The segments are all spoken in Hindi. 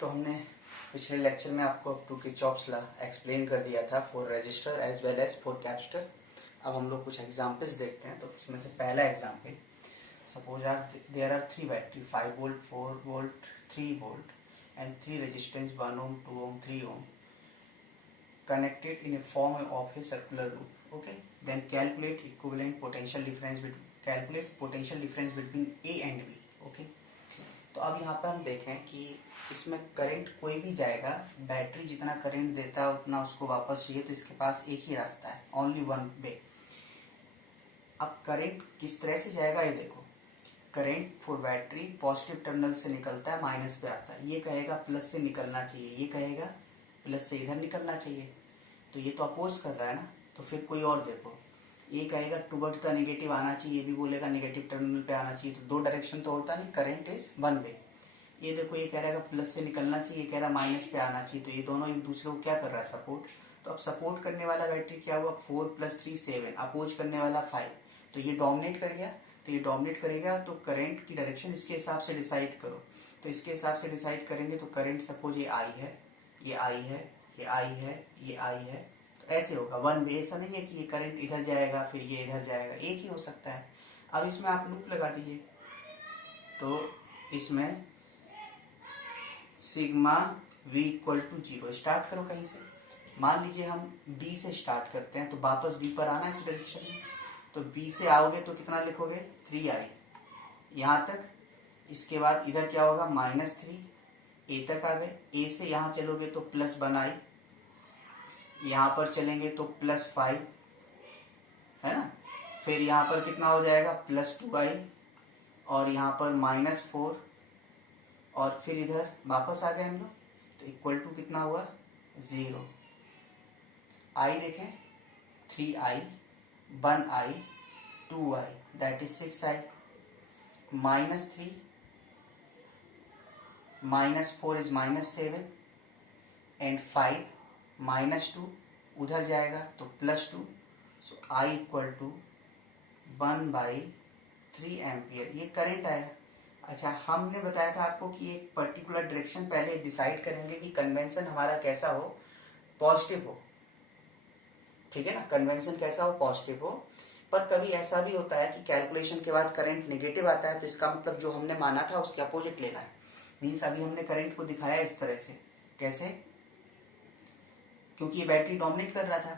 तो हमने पिछले लेक्चर में आपको up to Kirchhoff's law explain कर दिया था for resistor as well as for capacitor. अब हम लोग कुछ एग्जांपल्स देखते हैं। तो उसमें से पहला example, suppose there are 3 battery 5 volt 4 volt 3 volt and 3 resistance 1 ohm 2 ohm 3 ohm connected in a form of a circular loop. Okay, then calculate potential difference between A and B. Okay, तो अब यहाँ पे हम देखें कि इसमें करंट कोई भी जाएगा, बैटरी जितना करंट देता है उतना उसको वापस चाहिए, तो इसके पास एक ही रास्ता है, ओनली वन वे। अब करंट किस तरह से जाएगा ये देखो। Current for battery positive terminal से निकलता है, माइनस पे आता है। ये कहेगा प्लस से निकलना चाहिए, ये कहेगा प्लस से इधर निकलना चाहिए, तो ये तो अपोज कर रहा है ना। तो फिर कोई और देखो, ये कहेगा टुवर्ड्स द नेगेटिव आना चाहिए, ये भी बोलेगा नेगेटिव टर्मिनल पे आना चाहिए। तो दो डायरेक्शन तो होता नहीं, करंट इज वन वे। ये देखो, ये कह रहा है प्लस से निकलना चाहिए, ये कह रहा है माइनस पे आना चाहिए, तो ये दोनों एक दूसरे को क्या कर रहा है, सपोर्ट। तो अब सपोर्ट करने वाला बैटरी क्या हुआ, 4 + 3 7, अपोज करने वाला 5, तो ये डोमिनेट कर गया। तो ये डोमिनेट करेगा तो करंट की डायरेक्शन इसके हिसाब से डिसाइड करो। तो इसके हिसाब से डिसाइड करेंगे तो करंट सपोज ये आई है, ये आई है, ये आई है, ये आई है, ऐसे होगा वन वे। ऐसा नहीं है कि ये करंट इधर जाएगा फिर ये इधर जाएगा, एक ही हो सकता है। अब इसमें आप लूप लगा दीजिए, तो इसमें सिग्मा v = 0 स्टार्ट करो कहीं से। मान लीजिए हम b से स्टार्ट करते हैं, तो वापस b पर आना इस डायरेक्शन में। तो b से आओगे तो कितना लिखोगे, 3i यहाँ तक। इसके बाद इधर क्या होगा, -3 a तक आ गए। a से यहाँ चलोगे तो +1i, यहाँ पर चलेंगे तो +5 है ना। फिर यहाँ पर कितना हो जाएगा, +2i, और यहाँ पर -4, और फिर इधर वापस आ गए हम लोग, तो इक्वल टू कितना हुआ, 0। i देखें, 3i 1i 2i that is 6i, -3 -4 is -7 and 5 -2 उधर जाएगा तो +2। सो I = 1/3 एम्पियर, ये करंट आया। अच्छा, हमने बताया था आपको कि एक पर्टिकुलर डायरेक्शन पहले डिसाइड करेंगे कि कन्वेंशन हमारा कैसा हो, पॉजिटिव हो, ठीक है ना। कन्वेंशन कैसा हो, पॉजिटिव हो। पर कभी ऐसा भी होता है कि कैलकुलेशन के बाद करंट नेगेटिव आता है, तो इसका मतलब जो हमने माना था उसके अपोजिट लेना है। मीन्स अभी हमने करंट को दिखाया इस तरह से, कैसे, क्योंकि ये बैटरी डोमिनेट कर रहा था,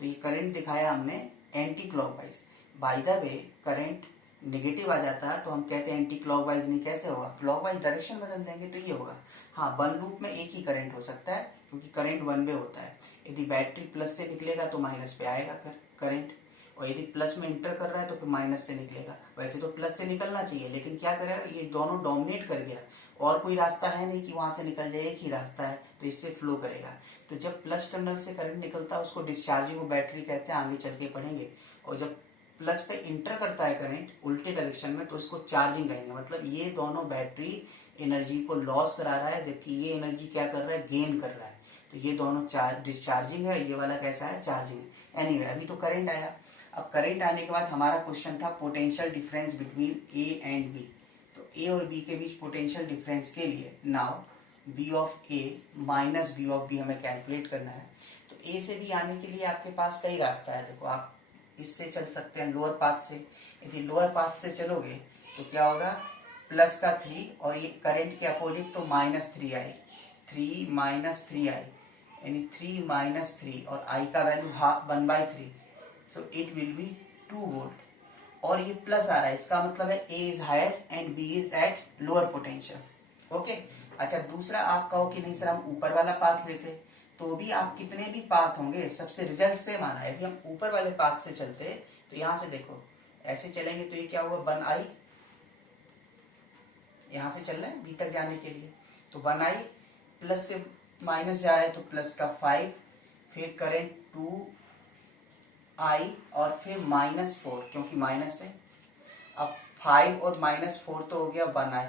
तो ये करंट दिखाया हमने anti clockwise. By the way current negative आ जाता है तो हम कहते हैं एंटी क्लॉकवाइज नहीं, कैसे होगा, क्लॉकवाइज डायरेक्शन बदल देंगे तो ये होगा। हाँ, वन लूप में एक ही करंट हो सकता है क्योंकि करंट वन वे होता है। यदि बैटरी प्लस से निकलेगा तो माइनस पे आएगा करंट, और यदि प्लस में इंटर कर रहा है तो फिर माइनस से निकलेगा। वैसे तो प्लस से निकलना चाहिए, लेकिन क्या करेगा, ये दोनों डोमिनेट कर गया और कोई रास्ता है नहीं कि वहां से निकल जाए, एक ही रास्ता है, तो इससे फ्लो करेगा। तो जब प्लस टर्मिनल से करंट निकलता है उसको डिस्चार्जिंग बैटरी कहते हैं, आगे चल के पढ़ेंगे। और जब प्लस पे इंटर करता है करंट उल्टे डायरेक्शन में तो इसको चार्जिंग कहेंगे। मतलब ये दोनों बैटरी एनर्जी को लॉस करा रहा है, जबकि ये एनर्जी क्या कर रहा है, गेन कर रहा है। तो ये दोनों डिस्चार्जिंग है, ये वाला कैसा है, चार्जिंग है। एनीवे, अभी तो करंट आया। अब करंट आने के बाद हमारा क्वेश्चन था potential difference between A and B. तो ए और बी के बीच पोटेंशियल डिफरेंस के लिए now B of A minus B of B हमें कैलकुलेट करना है। तो ए से बी आने के लिए आपके पास कई रास्ता है। देखो, आप इससे चल सकते हैं, लोअर पाथ से। यदि लोअर पाथ से चलोगे तो क्या होगा, प्लस का 3 और ये करंट के अपोजिट तो -3i, 3 - 3i यानी 3 - 3, और i का वैल्यू 1/3, तो इट विल बी 2 वोल्ट। और ये प्लस आ रहा है, इसका मतलब है A is higher and B is at lower potential. Okay. अच्छा, दूसरा आप कहो कि नहीं सर हम ऊपर वाला पाथ लेते, तो भी आप कितने भी पाथ होंगे सबसे रिजल्ट सेम आना है। यदि हम ऊपर वाले पाथ से चलते तो यहां से देखो, ऐसे चलेंगे तो ये क्या हुआ, 1i, यहां से चल रहे हैं B तक जाने के लिए, तो 1i प्लस से माइनस जा रहा है तो प्लस का 5, फिर करेंट 2i और फिर -4 क्योंकि माइनस है। अब 5 और -4 तो हो गया 1i,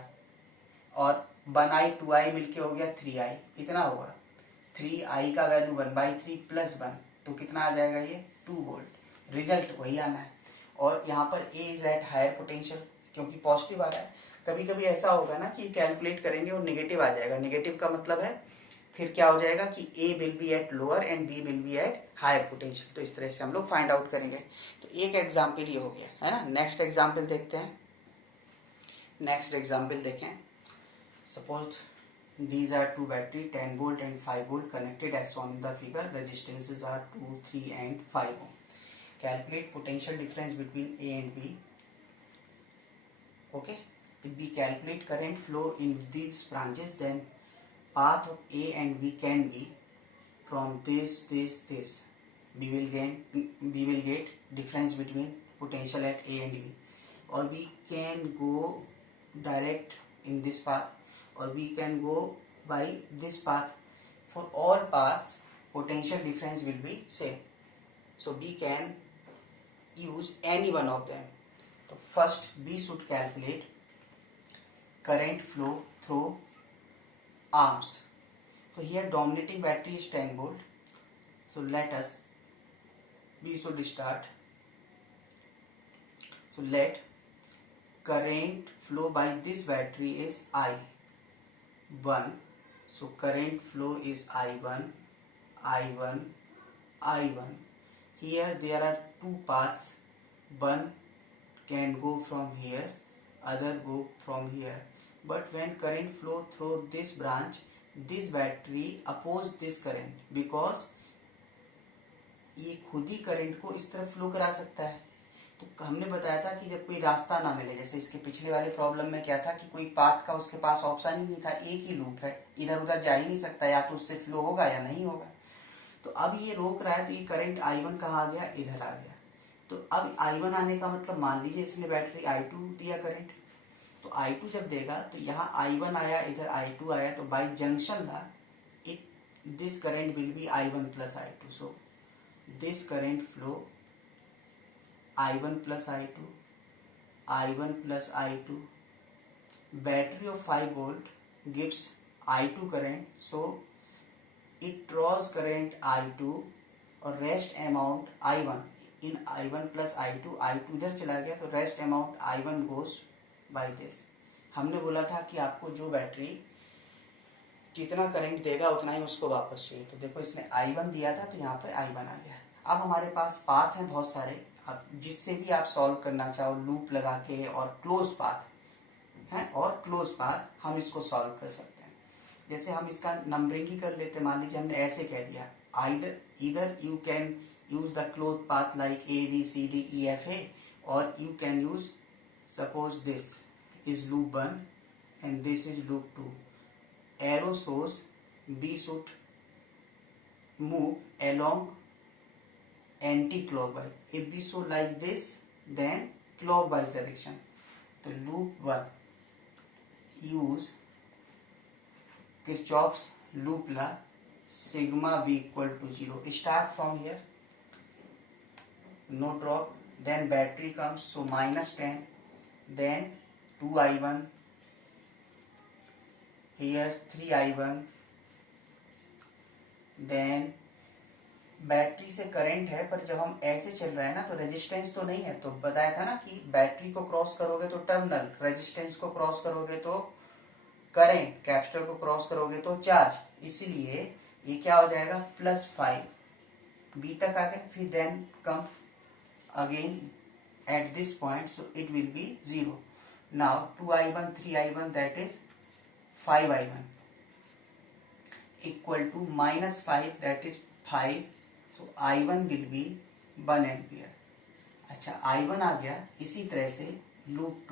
और 1i 2i मिलके हो गया 3i, इतना होगा। 3i का वैल्यू 1/3 + 1, तो कितना आ जाएगा ये, 2 वोल्ट। रिजल्ट वही आना है। और यहाँ पर A is at higher potential क्योंकि पॉजिटिव आ रहा है। कभी कभी ऐसा होगा ना कि कैलकुलेट करेंगे और निगेटिव आ जाएगा। निगेटिव का मतलब है फिर क्या हो जाएगा कि A will be at lower end B will be at higher potential. तो इस तरह से हम लोग फाइंड आउट करेंगे। तो एक एग्जाम्पल ये हो गया है ना। नेक्स्ट एग्जाम्पल देखते हैं। नेक्स्ट एग्जाम्पल देखें। Suppose these are two battery 10 volt and 5 volt connected as shown in the figure. Resistances are 2, 3 and 5 ohm. Calculate potential difference between A and B. Okay, if we calculate current flow in these branches, then path of A and B can be from this. We will get difference between potential at A and B, or we can go direct in this path, or we can go by this path. For all paths potential difference will be same, so we can use any one of them. So first we should calculate current flow through arms. So here dominating battery is 10 volt, so we should start. So let current flow by this battery is I1. So current flow is I1, I1, I1. Here there are two paths. One can go from here, other go from here. But when current flow through this branch, this battery oppose this current, because ये खुद ही करंट को इस तरफ फ्लो करा सकता है। तो हमने बताया था कि जब कोई रास्ता ना मिले, जैसे इसके पिछले वाले प्रॉब्लम में क्या था कि कोई पाथ का उसके पास ऑप्शन ही नहीं था, एक ही लूप है, इधर उधर जा ही नहीं सकता, या तो उससे फ्लो होगा या नहीं होगा। तो अब ये रोक रहा है, तो ये करंट I1 कहाँ आ गया, इधर आ गया। तो अब I1 आने का मतलब मान लीजिए इसने बैटरी I2 दिया करंट, तो I2 जब देगा तो यहाँ I1 आया, इधर I2 आया, तो by junction law this current will be I1 plus I2. So this current flow I1 plus I2, I1 plus I2. Battery of 5 volt gives I2 current, so it draws current I2 और rest amount I1. In I1 plus I2, I2 इधर चला गया, तो rest amount I1 goes by this. हमने बोला था कि आपको जो बैटरी जितना करंट देगा उतना ही उसको वापस चाहिए। तो देखो इसने I1 दिया था, तो यहाँ पे I1 आ गया। अब हमारे पास पाथ हैं बहुत सारे, अब जिससे भी आप सॉल्व करना चाहो, लूप लगा के और क्लोज पाथ है, और क्लोज पाथ हम इसको सॉल्व कर सकते हैं। जैसे हम इसका नंबरिंग ही कर लेते, मान लीजिए हमने ऐसे कह दिया, either you can use the closed path like A B C D E F A, or you can use, suppose this is loop 1 and this is loop 2. Arrow shows B should move along anti-clockwise. If we show like this, then clockwise direction. So loop 1, use Kirchhoff's loop law, sigma V equal to 0. Start from here, no drop, then battery comes, so minus 10, then 2I1, here 3I1, then battery से करंट है, पर जब हम ऐसे चल रहे हैं ना तो रेजिस्टेंस तो नहीं है। तो बताया था ना कि बैटरी को क्रॉस करोगे तो टर्मिनल, रेजिस्टेंस को क्रॉस करोगे तो करंट, कैपेसिटर को क्रॉस करोगे तो चार्ज, इसलिए ये क्या हो जाएगा, +5 बी तक आ गए, फिर then come again at this point, so it will be 0. Now 2I1 3I1 that is 5I1 equal to -5 that is 5. So I1 will be 1 ampere. अच्छा I1 आ गया। इसी तरह से लूप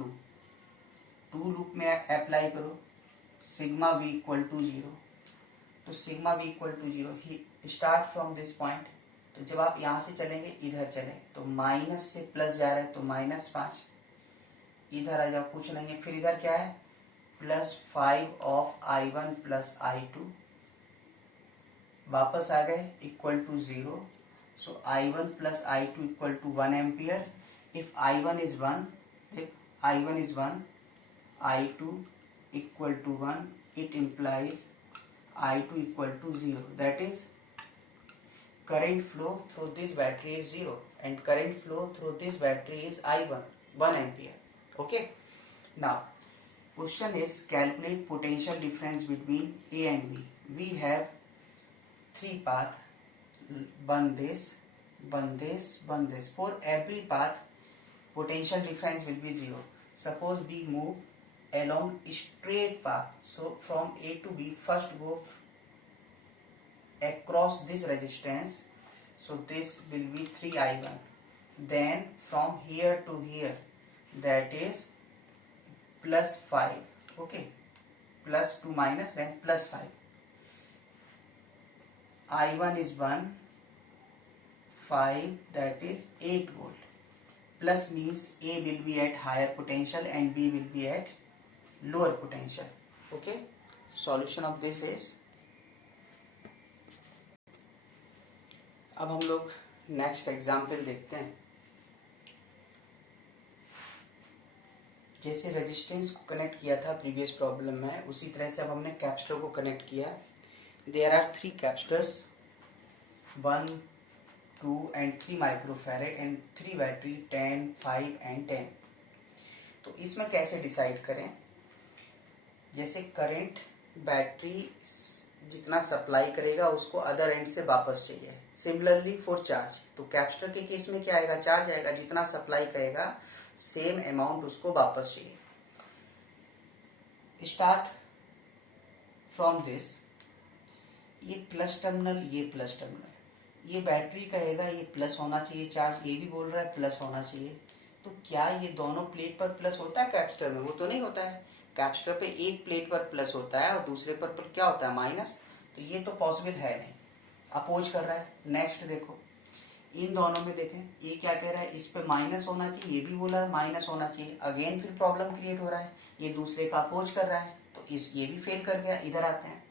2 लूप में अप्लाई करो, सिग्मा V इक्वल टू 0. तो सिग्मा V इक्वल टू 0 ही स्टार्ट फ्रॉम दिस पॉइंट। तो जब आप यहां से चलेंगे, इधर चले तो माइनस से प्लस जा रहे हैं, तो -5, इधर आ जाओ, कुछ नहीं है, फिर इधर क्या है, +5 ऑफ I1 प्लस I2, वापस आ गए equal to 0. So I1 plus I2 equal to 1 ampere. If I1 is 1, I1 is 1, I2 equal to 1, it implies I2 equal to 0. That is current flow through this battery is 0 and current flow through this battery is I1 1 ampere. Okay, now Question is calculate potential difference between A and B. We have three paths. One this, one this, one this. For every path, potential difference will be zero. Suppose we move along straight path. So from A to B, first go across this resistance. So this will be 3I1. Then from here to here, that is plus 5. Okay, plus 2 minus, then plus 5. I1 is 1, 5, that is 8 volt. Plus means A will be at higher potential and B will be at lower potential. Okay, solution of this is, अब हम लोग नेक्स्ट एग्जाम्पल देखते हैं. जैसे रेजिस्टेंस को कनेक्ट किया था प्रीवियस प्रॉब्लम में, उसी तरह से अब हमने कैपेसिटर को कनेक्ट किया. There are 3 capacitors, 1, 2 and 3 microfarad and 3 battery 10, 5 and 10. तो इसमें कैसे डिसाइड करें? जैसे करंट बैटरी जितना सप्लाई करेगा उसको अदर एंड से वापस चाहिए. सिमिलरली फॉर चार्ज, तो कैपेसिटर के केस में क्या आएगा? चार्ज आएगा. जितना सप्लाई करेगा सेम अमाउंट उसको वापस चाहिए. Start from this. ये प्लस टर्मिनल, ये प्लस टर्मिनल. ये बैटरी कहेगा ये प्लस होना चाहिए चार्ज, ये भी बोल रहा है प्लस होना चाहिए. तो क्या ये दोनों प्लेट पर प्लस होता है कैपेसिटर में? वो तो नहीं होता है. कैपेसिटर पे एक प्लेट पर प्लस होता है और दूसरे पर क्या होता है? माइनस. तो ये तो पॉसिबल है नहीं, अपोज कर रहा है. नेक्स्ट देखो, इन दोनों में देखें, ये क्या कह रहा है? इस पे माइनस होना चाहिए, ये भी बोला है माइनस होना चाहिए. अगेन फिर प्रॉब्लम क्रिएट हो रहा है, ये दूसरे का अपोज कर रहा है, तो इस ये भी फेल कर गया. इधर आते हैं,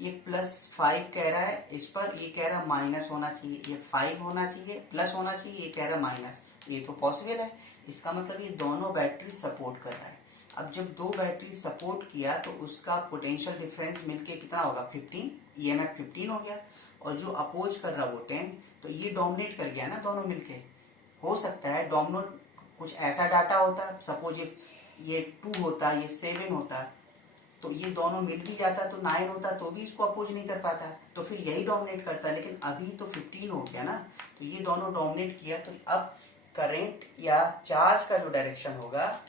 ये +5 कह रहा है इस पर, ये कह रहा है माइनस होना चाहिए. ये 5 होना चाहिए, प्लस होना चाहिए, ये कह रहा है माइनस. ये तो पॉसिबल है. इसका मतलब ये दोनों बैटरी सपोर्ट कर रहा है. अब जब दो बैटरी सपोर्ट किया तो उसका पोटेंशियल डिफरेंस मिलके कितना होगा? 15. ईएमएफ 15 हो गया. और जो अपोज कर रहा वो 10. तो ये डोमिनेट कर गया ना दोनों मिलके. हो सकता है डोमिनेट कुछ ऐसा डाटा होता, सपोज ये 2 होता, ये 7 होता, तो ये दोनों मिल भी जाता तो 9 होता, तो भी इसको अपोज नहीं कर पाता, तो फिर यही डोमिनेट करता. लेकिन अभी तो 15 हो गया ना, तो ये दोनों डोमिनेट किया. तो अब करंट या चार्ज का जो डायरेक्शन होगा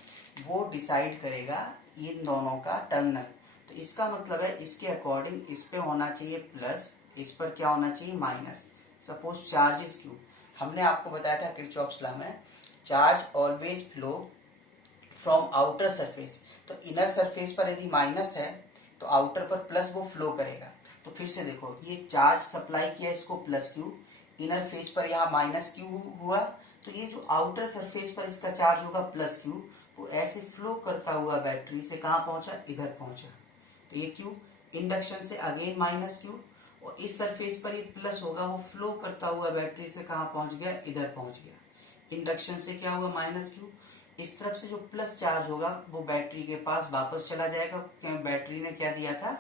वो डिसाइड करेगा इन दोनों का टर्मिनल. तो इसका मतलब है इसके अकॉर्डिंग इस पे होना चाहिए प्लस, इस पर क्या होना चाहिए? Minus. Suppose charge is Q. हमने आपको बताया था किरचॉफ्स लॉ में, charge always flow from outer surface. तो इनर सरफेस पर यदि माइनस है तो आउटर पर प्लस वो फ्लो करेगा. तो फिर से देखो, ये चार्ज सप्लाई किया इसको प्लस क्यू, इनर फेस पर यहाँ माइनस क्यू हुआ, तो ये जो आउटर सरफेस पर इसका चार्ज होगा प्लस क्यू, वो ऐसे फ्लो करता हुआ बैटरी से कहाँ पहुंचा? इधर पहुंचा. तो ये क्यू इंडक्शन से अगेन माइनस क्यू, और इस सरफेस पर ये प्लस होगा, वो फ्लो करता हुआ बैटरी से कहाँ पहुंच गया? इधर पहुंच गया. इंडक्शन से क्या हुआ? Minus Q. इस तरफ से जो प्लस चार्ज होगा वो बैटरी के पास वापस चला जाएगा, क्योंकि बैटरी ने क्या दिया था?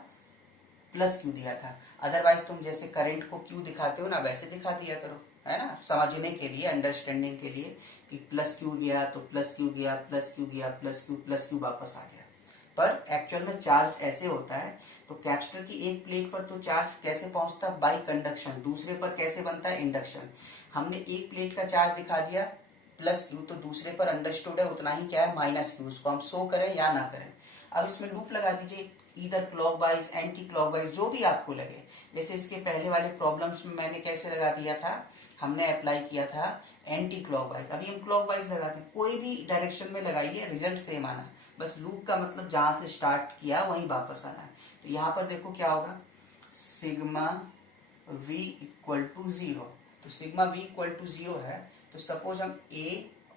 प्लस क्यू दिया था. अदरवाइज तुम जैसे करंट को क्यू दिखाते हो ना, वैसे दिखा दिया करो, है ना, समझने के लिए, अंडरस्टैंडिंग के लिए, कि प्लस क्यू गया तो प्लस क्यू गया, प्लस क्यू गया, प्लस क्यू वापस आ गया. पर एक्चुअल में चार्ज ऐसे होता है. तो कैपेसिटर की एक प्लेट पर तो चार्ज कैसे पहुंचता है? By conduction. दूसरे पर कैसे बनता है? इंडक्शन. हमने एक प्लेट का चार्ज दिखा दिया प्लस क्यू, तो दूसरे पर अंडरस्टूड है उतना ही क्या है? Minus Q. उसको हम शो करें या ना करें. अब इसमें लूप लगा दीजिए, इधर क्लॉकवाइज, एंटी क्लॉकवाइज, जो भी आपको लगे. जैसे इसके पहले वाले प्रॉब्लम्स में मैंने कैसे लगा दिया था? हमने अप्लाई किया था एंटी क्लॉकवाइज. अभी हम क्लॉकवाइज लगाते हैं. कोई भी डायरेक्शन में लगाइए, रिजल्ट सेम आना. बस लूप का मतलब जहां से स्टार्ट किया वहीं वापस आना है. तो यहाँ पर देखो क्या होगा? Sigma v equal to 0. तो सिग्मा v इक्वल टू 0 है. तो सपोज हम a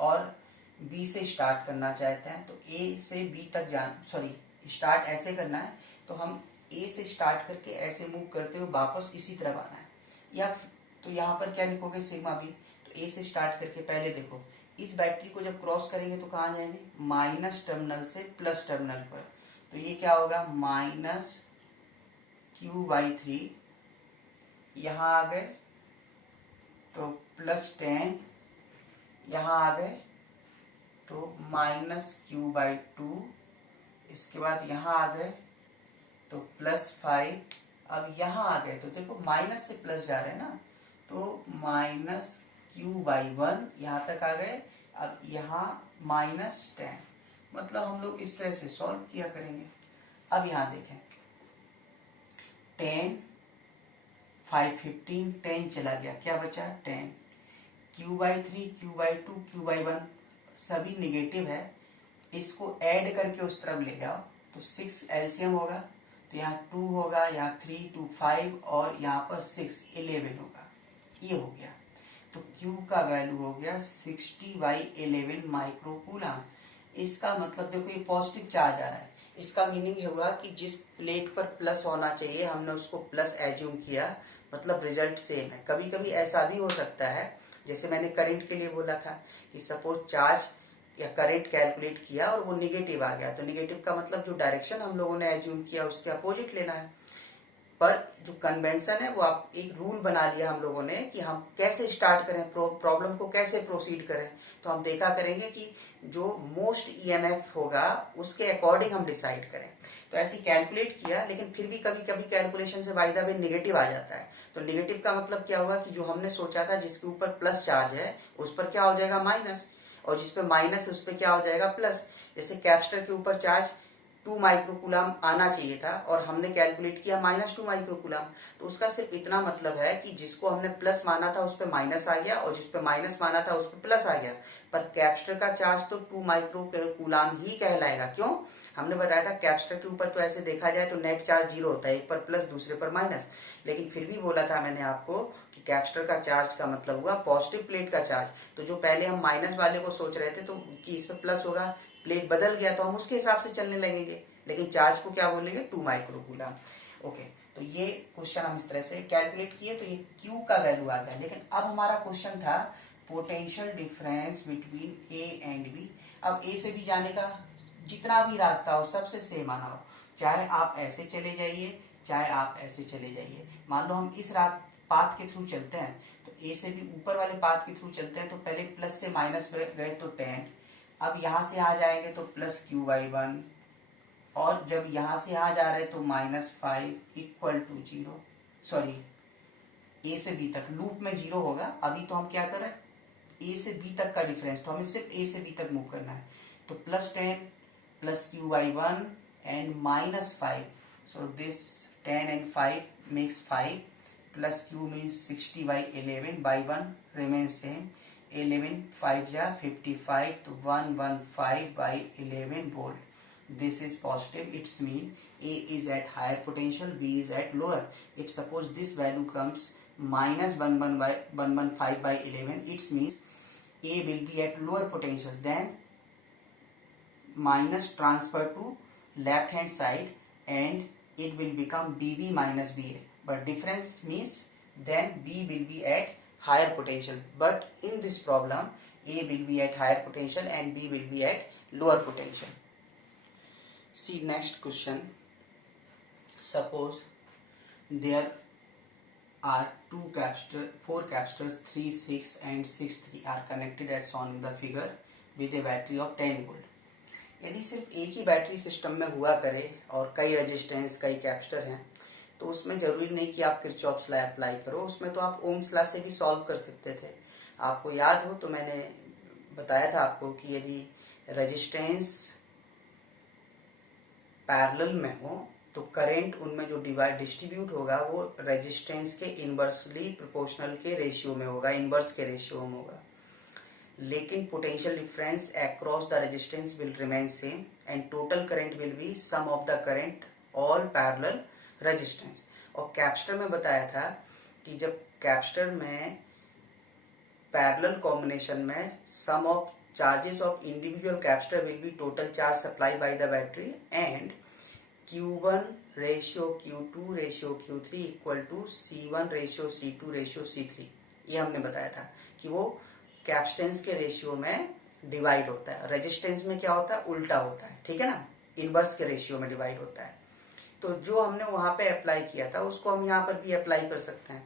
और b से स्टार्ट करना चाहते हैं, तो a से b तक स्टार्ट ऐसे करना है. तो हम a से स्टार्ट करके ऐसे मूव करते हुए वापस इसी तरफ आना है. या तो यहाँ पर क्या लिखोगे? Sigma b. तो a से स्टार्ट करके पहले देखो, इस बैटरी को जब क्रॉस करेंगे तो कहाँ जाएंगे? माइनस टर्मिनल से प्लस टर्मिनल पर. तो ये क्या होगा? Minus q/3. यहाँ आ गए तो +10, यहाँ आ गए तो -q/2. इसके बाद यहाँ आ गए तो +5, अब यहाँ आ गए तो देखो माइनस से प्लस जा रहे हैं ना, तो -q/1 यहाँ तक आ गए। अब यहाँ -10, मतलब हम लोग इस तरह से सॉल्व किया करेंगे। अब यहाँ देखें 10, 5, 15, 10 चला गया, क्या बचा 10, q/3, q/2, q/1 सभी निगेटिव है, इसको ऐड करके उस तरफ ले जाओ तो 6 एलसीएम होगा, तो यहाँ 2 होगा, यहाँ 3, 2, 5 और यहाँ पर 6, 11 होगा, ये हो गया। तो Q का वैल्यू हो गया 60/11 माइक्रोकूलम। इसका मतलब देखो ये पॉजिटिव चार्ज आ रहा है, इसका मीनिंग होगा कि जिस प्लेट पर प्लस होना चाहिए हमने उसको प्लस एज्यूम किया, मतलब रिजल्ट सेम है। कभी कभी ऐसा भी हो सकता है, जैसे मैंने करंट के लिए बोला था कि सपोज चार्ज या करंट कैलकुलेट किया और वो निगेटिव आ गया, तो निगेटिव का मतलब जो डायरेक्शन हम लोगों ने एज्यूम किया उसके अपोजिट लेना है। पर जो कन्वेंशन है वो आप एक रूल बना लिया हम लोगों ने कि हम कैसे स्टार्ट करें, प्रॉब्लम को कैसे प्रोसीड करें, तो हम देखा करेंगे कि जो मोस्ट ईएमएफ होगा उसके अकॉर्डिंग हम डिसाइड करें। तो ऐसे कैलकुलेट किया, लेकिन फिर भी कभी कभी कैलकुलेशन से बाय द वे निगेटिव आ जाता है। तो निगेटिव का मतलब क्या होगा कि जो हमने सोचा था जिसके ऊपर प्लस चार्ज है उस पर क्या हो जाएगा माइनस, और जिसपे माइनस है उस पर क्या हो जाएगा प्लस। जैसे कैप्स्टर के ऊपर चार्ज 2 माइक्रोकूलम आना चाहिए था और हमने कैलकुलेट किया -2 माइक्रोकूलम, तो उसका सिर्फ इतना मतलब है कि जिसको हमने प्लस माना था उस पर माइनस आ गया और जिस पे माइनस माना था उस पर प्लस आ गया। पर कैप्स्टर का चार्ज तो 2 माइक्रोकूलम ही कहलाएगा। क्यों? हमने बताया था कैप्स्टर के ऊपर तो ऐसे देखा जाए तो नेट चार्ज 0 होता है, एक पर प्लस दूसरे पर माइनस, लेकिन फिर भी बोला था मैंने आपको कि कैप्स्टर का चार्ज का मतलब हुआ पॉजिटिव प्लेट का चार्ज। तो जो पहले हम माइनस वाले को सोच रहे थे तो कि इस पर प्लस होगा, प्लेट बदल गया तो हम उसके हिसाब से चलने लगेंगे, लेकिन चार्ज को क्या बोलेंगे 2 माइक्रोकूलम। ओके, तो ये क्वेश्चन हम इस तरह से कैलकुलेट किए, तो ये Q का वैल्यू आ गया। लेकिन अब हमारा क्वेश्चन था potential difference between A and B। अब A से B जाने का जितना भी रास्ता हो सबसे सेम आना हो, चाहे आप ऐसे चले जाइए चाहे आप ऐसे चले जाइए। मान लो हम इस पाथ के थ्रू चलते हैं, तो A से B ऊपर वाले पाथ के थ्रू चलते हैं, तो पहले प्लस से माइनस गए तो 10, अब यहां से आ जाएंगे तो +q/1, और जब यहां से यहां जा रहे हैं तो -5 = 0। सॉरी, ए से बी तक लूप में 0 होगा। अभी तो हम क्या कर रहे हैं, ए से बी तक का डिफरेंस, तो हमें सिर्फ ए से बी तक मूव करना है। तो +10 +q/1 and -5, so this 10 and 5 makes 5, plus q means 60/11, by 1 remains same, 11 5 जा 55, तो 115/11 volt. This is positive, it's mean A is at higher potential, B is at lower. If suppose this value comes -115/11, it means A will be at lower potential, then minus transfer to left hand side and it will become BB minus BA. But difference means then B will be at higher potential. But in this problem, A will be at higher potential and B will be at lower potential. See next question. Suppose there are four capacitors 3, 6 and 6, 3 are connected as shown in the figure with a battery of 10 volt. यदि सिर्फ एक ही बैटरी सिस्टम में हुआ करे और कई रेजिस्टेंस कई कैपेसिटर हैं, तो उसमें जरूरी नहीं कि आप किरचॉफ्स लॉ अप्लाई करो, उसमें तो आप ओम्स लॉ से भी सॉल्व कर सकते थे। आपको याद हो तो मैंने बताया था आपको कि यदि रेजिस्टेंस पैरेलल में हो तो करंट उनमें जो डिस्ट्रीब्यूट होगा वो रेजिस्टेंस के इनवर्सली प्रोपोर्शनल के रेशियो में होगा, इनवर्स के रेशियो में होगा। लेकिन potential difference across the resistance will remain same and total current will be sum of the current all parallel resistance. और कैपेसिटर में बताया था कि जब कैपेसिटर में पैरेलल कॉम्बिनेशन में सम of charges of individual capacitor will be total charge supplied by the battery and Q1 ratio Q2 ratio Q3 equal to C1 ratio C2 ratio C3। ये हमने बताया था कि वो कैपेसिटेंस के रेशियो में डिवाइड होता है, रेजिस्टेंस में क्या होता है उल्टा होता है, ठीक है ना, इनवर्स के रेशियो में डिवाइड होता है। तो जो हमने वहां पे अप्लाई किया था उसको हम यहाँ पर भी अप्लाई कर सकते हैं।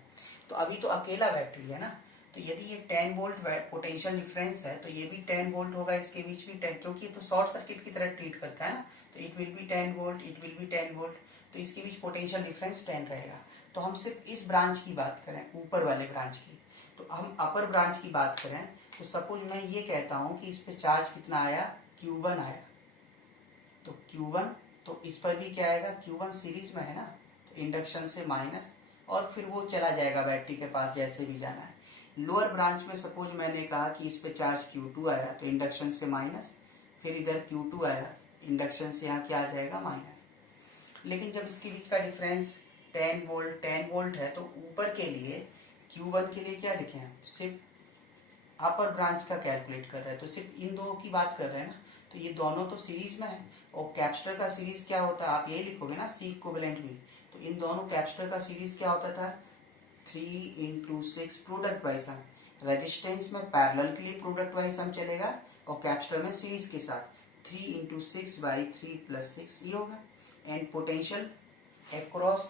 तो अभी तो अकेला बैटरी है ना, तो यदि ये 10 वोल्ट पोटेंशियल डिफरेंस है तो ये भी 10 वोल्ट होगा, इसके बीच भी 10, क्योंकि ये तो शॉर्ट सर्किट की तरह ट्रीट करता है ना, तो तो it will B 10 volt, it will B 10 volt, तो इसके बीच पोटेंशियल डिफरेंस 10 रहेगा। तो हम सिर्फ इस ब्रांच की बात करें, ऊपर वाले ब्रांच की, तो हम अपर ब्रांच की बात करें तो सपोज मैं ये कहता हूँ कि इस पे चार्ज कितना आया, Q1 आया, तो Q1, तो इस पर भी क्या आएगा, Q1 सीरीज में है ना, तो इंडक्शन से माइनस, और फिर वो चला जाएगा बैटरी के पास जैसे भी जाना है। लोअर ब्रांच में सपोज मैंने कहा कि इस पे चार्ज Q2 आया, तो इंडक्शन से माइनस, फिर इधर Q2 आया, इंडक्शन से यहाँ क्या आ जाएगा, माइनस। लेकिन जब इसके बीच का डिफरेंस 10 वोल्ट है, तो ऊपर के लिए Q1 के लिए क्या लिखे हैं, सिर्फ अपर ब्रांच का कैलकुलेट कर रहे हैं, तो सिर्फ इन दो की बात कर रहे हैं ना, तो ये दोनों तो सीरीज में है, और कैपेसिटर का सीरीज क्या होता है, आप ये लिखोगे ना, C इक्विवेलेंट भी, तो इन दोनों कैपेसिटर का सीरीज क्या होता था, 3 × 6 प्रोडक्ट बाई सम। रेजिस्टेंस में पैरेलल के लिए प्रोडक्ट बाई सम चलेगा, और कैपेसिटर में सीरीज के साथ 3 × 6/3 + 6 ये होगा। And potential across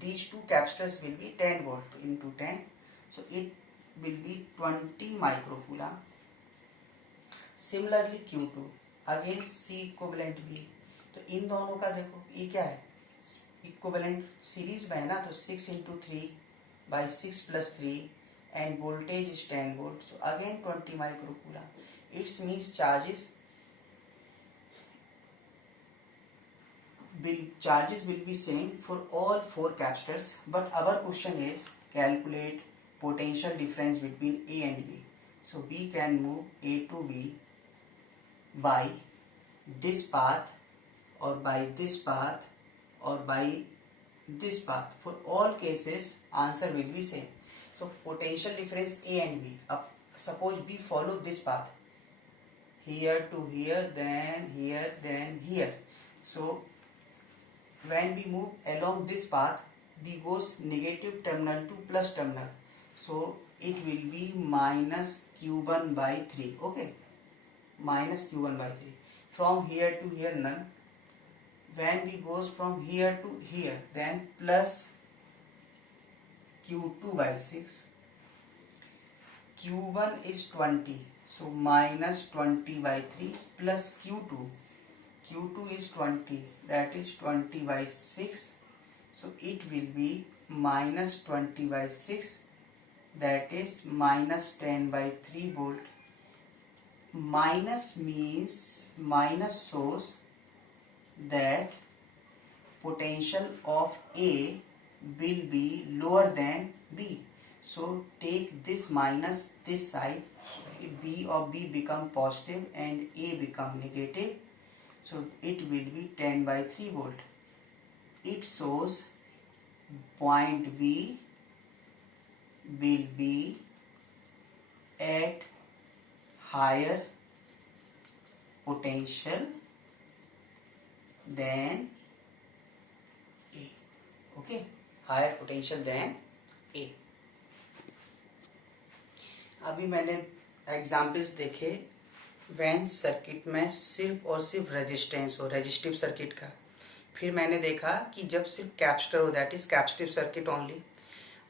these two capacitors will be 10 volt into 10, so it will be 20 microcoulomb. Similarly Q2 again C equivalent भी, तो इन दोनों का देखो ये क्या है, इक्विवेलेंट सीरीज में है ना, तो 6 × 3/6 + 3 and voltage is 10 volt, so again 20 microcoulomb. It means charges will be same for all 4 capacitors, but our question is calculate potential difference between A and B. So we can move A to B by this path, or by this path, or by this path. For all cases answer will be same. So potential difference A and B, suppose we follow this path, here to here, then here, then here, so when we move along this path, we goes negative terminal to plus terminal, so it will be minus Q1/3, okay, minus Q1/3. From here to here none. When we goes from here to here, then plus Q2/6. Q1 is 20, so minus 20/3 plus Q2. Q2 is 20, that is 20/6, so it will be minus 20/6, that is minus 10/3 volt. Minus means, minus shows that potential of A will be lower than B, so take this minus this side, B of B become positive and A become negative, so it will be 10/3 volt. It shows point B will be at higher potential than A, okay, higher potential than A. अभी मैंने एग्जाम्पल्स देखे वैन सर्किट में सिर्फ और सिर्फ रेजिस्टेंस हो, रेजिस्टिव सर्किट का। फिर मैंने देखा कि जब सिर्फ कैपेसिटर हो, that is capacitive circuit only.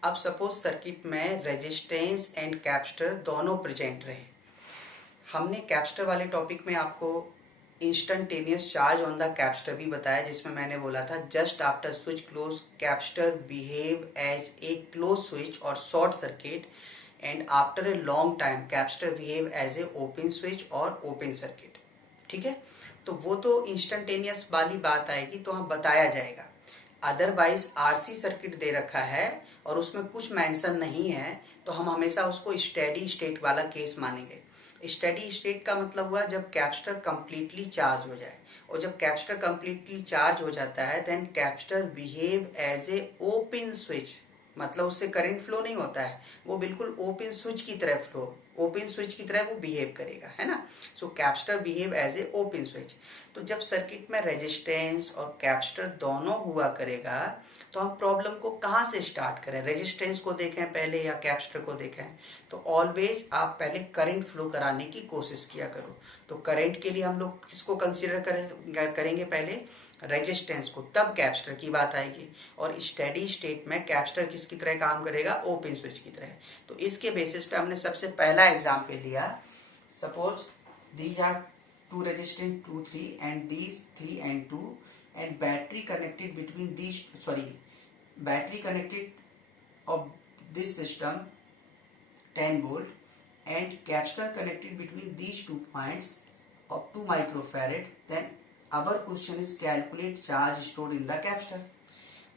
अब सपोज सर्किट में रेजिस्टेंस एंड कैपेसिटर दोनों प्रेजेंट रहे। हमने कैपेसिटर वाले टॉपिक में आपको instantaneous charge on the capacitor भी बताया, जिसमें मैंने बोला था just after switch close capacitor behave as a close switch और short circuit, and after a long time capacitor behave as a open switch और ओपन सर्किट। ठीक है, तो वो तो इंस्टेंटेनियस वाली बात आएगी तो हम बताया जाएगा। अदरवाइज आरसी सर्किट दे रखा है और उसमें कुछ मेंशन नहीं है, तो हम हमेशा उसको स्टेडी स्टेट वाला केस मानेंगे। स्टेडी स्टेट का मतलब हुआ जब कैपेसिटर कंप्लीटली चार्ज हो जाए, और जब कैपेसिटर कंप्लीटली चार्ज हो जाता है then capacitor behave as a open switch, मतलब उससे करंट फ्लो नहीं होता है, वो बिल्कुल ओपन स्विच की तरह फ्लो, ओपन स्विच की तरह वो बिहेव करेगा, है ना। So capacitor behave as a open switch. तो जब सर्किट में रेजिस्टेंस और कैपेसिटर दोनों हुआ करेगा तो हम प्रॉब्लम को कहाँ से स्टार्ट करें, रेजिस्टेंस को देखें पहले या कैपेसिटर को देखें? तो ऑलवेज आप पहले करंट फ्लो कराने की कोशिश किया करो। तो करंट के लिए हम लोग किसको कंसीडर करेंगे पहले? रेजिस्टेंस को, तब कैपेसिटर की बात आएगी। और स्टेडी स्टेट में कैपेसिटर किसकी तरह काम करेगा? ओपन स्विच की तरह। तो इसके बेसिस पे हमने सबसे पहला एग्जाम्पल लिया। Suppose these are two resistance 2 3 and these 3 and 2 and battery connected between these, battery connected of this system 10 volt and capacitor connected between these 2 points of 2 microfarad. Then our question is calculate charge stored in the capacitor.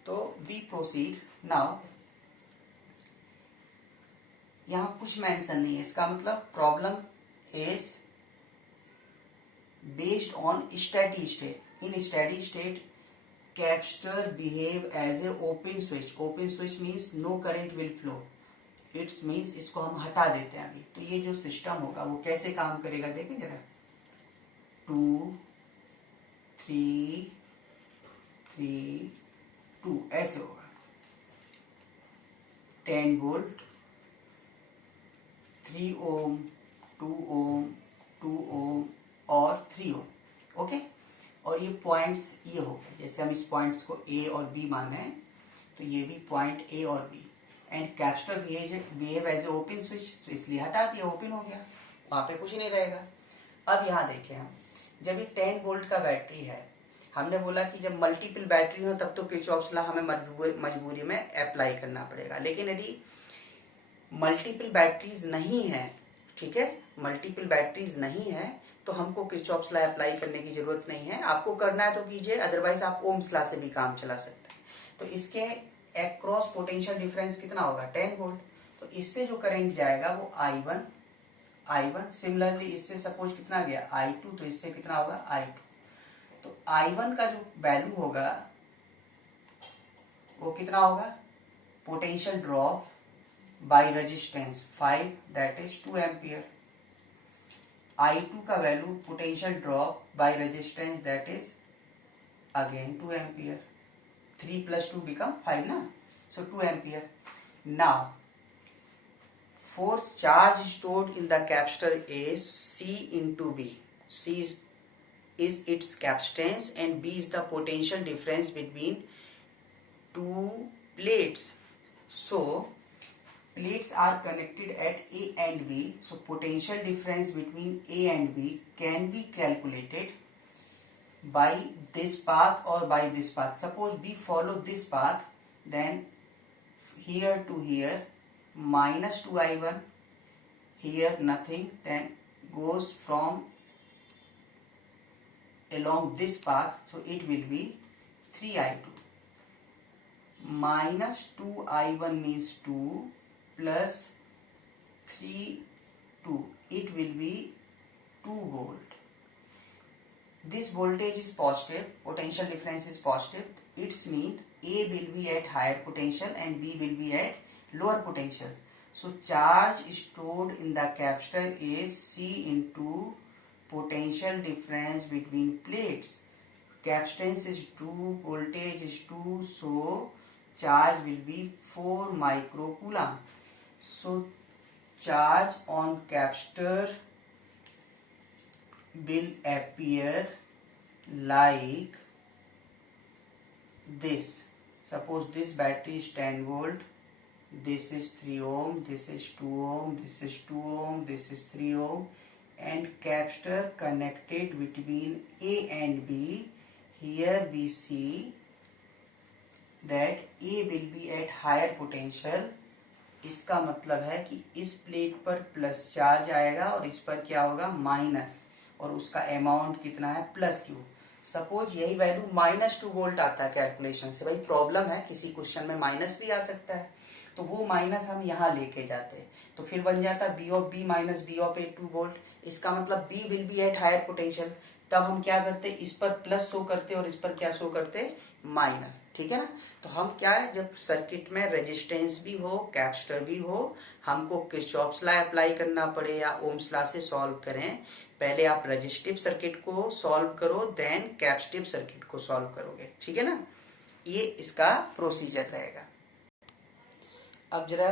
तो we proceed now. यहाँ कुछ मेंशन नहीं है, इसका मतलब problem is based on steady state. In steady state, capacitor behave as a open switch. Open switch means no current will flow. It means इसको हम हटा देते हैं अभी. तो ये जो सिस्टम होगा वो कैसे काम करेगा देखें जरा. 2 3 3 2 ऐसे होगा. 10 वोल्ट 3 ओम 2 ओम 2 ओम और 3 ओम. ओके. और ये पॉइंट्स ये हो गए. जैसे हम इस पॉइंट्स को ए और बी माने हैं तो ये भी पॉइंट ए और B. And capacitor behave as a open switch, तो इसलिए हटा दिया, ओपन हो गया, वहां पे कुछ नहीं रहेगा. अब यहाँ देखें हम, जब ये 10 वोल्ट का बैटरी है, हमने बोला कि जब मल्टीपल बैटरी हो तब तो किरचॉफ्स लॉ हमें मजबूरी में अप्लाई करना पड़ेगा. लेकिन यदि मल्टीपल बैटरीज नहीं है, ठीक है, मल्टीपल बैटरीज नहीं है तो हमको किरचॉफ्स लॉ अप्लाई करने की जरूरत नहीं है. आपको करना है तो कीजिए, अदरवाइज आप ओम्स लॉ से भी काम चला सकते हैं. तो इसके अक्रॉस पोटेंशियल डिफरेंस कितना होगा 10 वोल्ट. तो इससे जो करंट जाएगा वो I1. सिमिलरली इससे सपोज कितना गया I2, तो इससे कितना होगा I2. तो I1 का जो वैल्यू होगा वो कितना होगा, potential drop by resistance 5 that is 2 ampere. I2 का value potential drop by resistance that is again 2 ampere. 3 plus 2 become 5 ना, so 2 ampere. Now for charge stored in the capacitor is C into B. C is its capacitance and B is the potential difference between two plates. So plates are connected at A and B, so potential difference between A and B can be calculated by this path or by this path. Suppose we follow this path, then here to here minus 2I1, here nothing, then goes from along this path, so it will be 3I2. Minus 2I1 means 2 plus 3 2, it will be 2 volt. This voltage is positive, potential difference is positive. It means A will be at higher potential and B will be at lower potential. So charge stored in the capacitor is C into potential difference between plates. Capacitance is 2, voltage is 2, so charge will be 4 microcoulomb. So charge on capacitor will appear like this. Suppose this battery is 10 volt, this is 3 ohm, this is 2 ohm, this is 2 ohm, this is 3 ohm, and capacitor connected between A and B. Here we see that A will be at higher potential. इसका मतलब है कि इस प्लेट पर प्लस चार्ज आएगा और इस पर क्या होगा माइनस, और उसका अमाउंट कितना है प्लस क्यू. सपोज यही वैल्यू -2 वोल्ट आता है कैलकुलेशन से. भाई प्रॉब्लम है, किसी क्वेश्चन में माइनस भी आ सकता है, तो वो माइनस हम यहाँ लेके जाते हैं, तो फिर बन जाता B of B minus B of A 2 volt. इसका मतलब B will be at higher potential. तब हम क्या करते, इस पर प्लस शो करते और इस पर क्या शो करते माइनस. ठीक है ना. तो हम क्या है, जब सर्किट में रेजिस्टेंस भी हो कैपेसिटर भी हो, हमको किरचॉफ्स लॉ अप्लाई करना पड़े या ओम्स लॉ से सॉल्व करें, पहले आप रेजिस्टिव सर्किट को सॉल्व करो, देन कैपेसिटिव सर्किट को सॉल्व करोगे. ठीक है ना. ये इसका प्रोसीजर रहेगा. अब जरा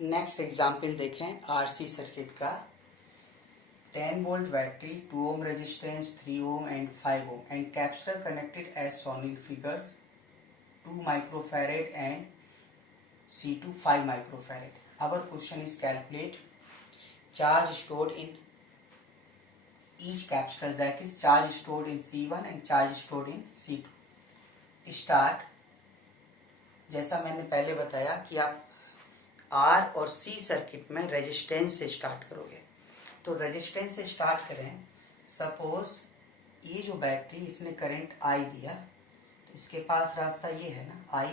नेक्स्ट एग्जाम्पल देखें आरसी सर्किट का. 10 volt battery, 2 ohm resistance, 3 ohm and 5 ohm and capacitor connected as shown in figure. 2 microfarad and C2 5 microfarad. Our question is calculate charge stored in each capacitor, that is charge stored in C1 and charge stored in C2. Start, जैसा मैंने पहले बताया कि आप R और C सर्किट में रेजिस्टेंस से स्टार्ट करोगे। तो रेजिस्टेंस से स्टार्ट करें। सपोज ये जो बैटरी, इसने करंट I दिया, तो इसके पास रास्ता ये है ना I।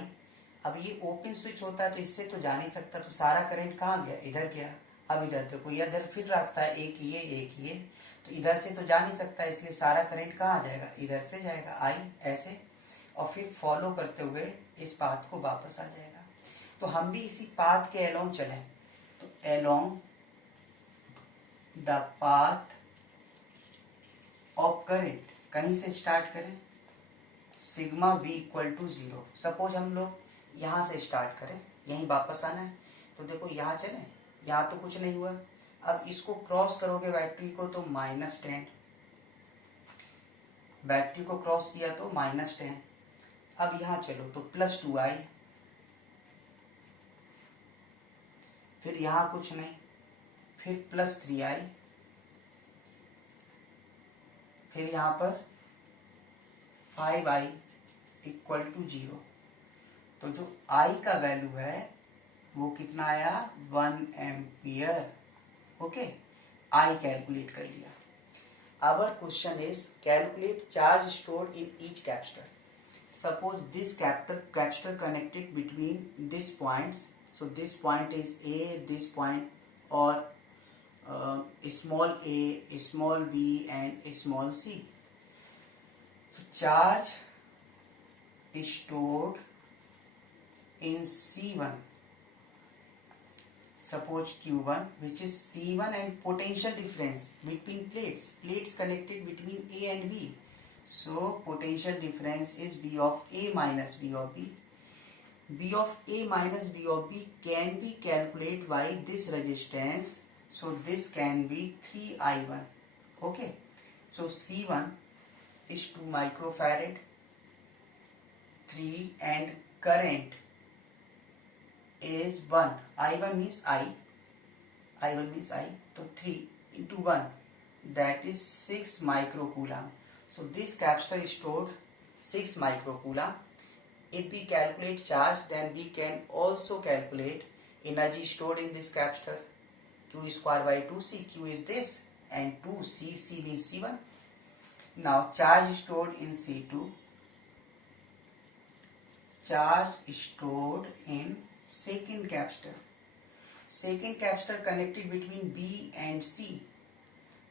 अब ये ओपन स्विच होता है तो इससे तो जा नहीं सकता, तो सारा करंट कहाँ गया? इधर गया। अब इधर देखो, इधर फिर रास्ता है, एक ये, तो इधर से तो जा नहीं सकता, इसलिए सारा करंट कहाँ जाएगा? इधर से जाएगा, I ऐसे, और फिर फॉलो करते हुए इस पाथ को वापस आ जाएगा। तो हम भी इसी पाथ के एलोंग चलें, तो along the path of current, कहीं से स्टार्ट करें, sigma V equal to 0। Suppose हम लोग यहाँ से स्टार्ट करें, यहीं वापस आना है, तो देखो यहाँ चलें, यहाँ तो कुछ नहीं हुआ। अब इसको क्रॉस करोगे बैटरी को तो -10, बैटरी को क्रॉस किया तो -10। अब यहाँ चलो तो +2i, फिर यहाँ कुछ नहीं, फिर +3i, फिर यहाँ पर 5i इक्वल टू 0। तो जो I का वैल्यू है वो कितना आया? 1 एम्पियर। ओके, I कैलकुलेट कर लिया। Our question is calculate charge stored in each capacitor. Suppose this capacitor connected between these points. So this point is A, this point, or small a, small b, and small c. So charge is stored in C1. Suppose Q1, which is C1, and potential difference between plates connected between A and B. So potential difference is V of A minus V of B. V of A minus V of B can be calculated by this resistance. So this can be 3I1. Okay. So C1 is 2 microfarad, 3, and current is 1. I1 means I. So 3 into 1, that is 6 microcoulomb. So this capacitor is stored 6 microcoulomb. If we calculate charge, then we can also calculate energy stored in this capacitor. Q square by 2C. Q is this, and 2C, C means C1. Now charge stored in C2. Charge stored in second capacitor. Second capacitor connected between B and C.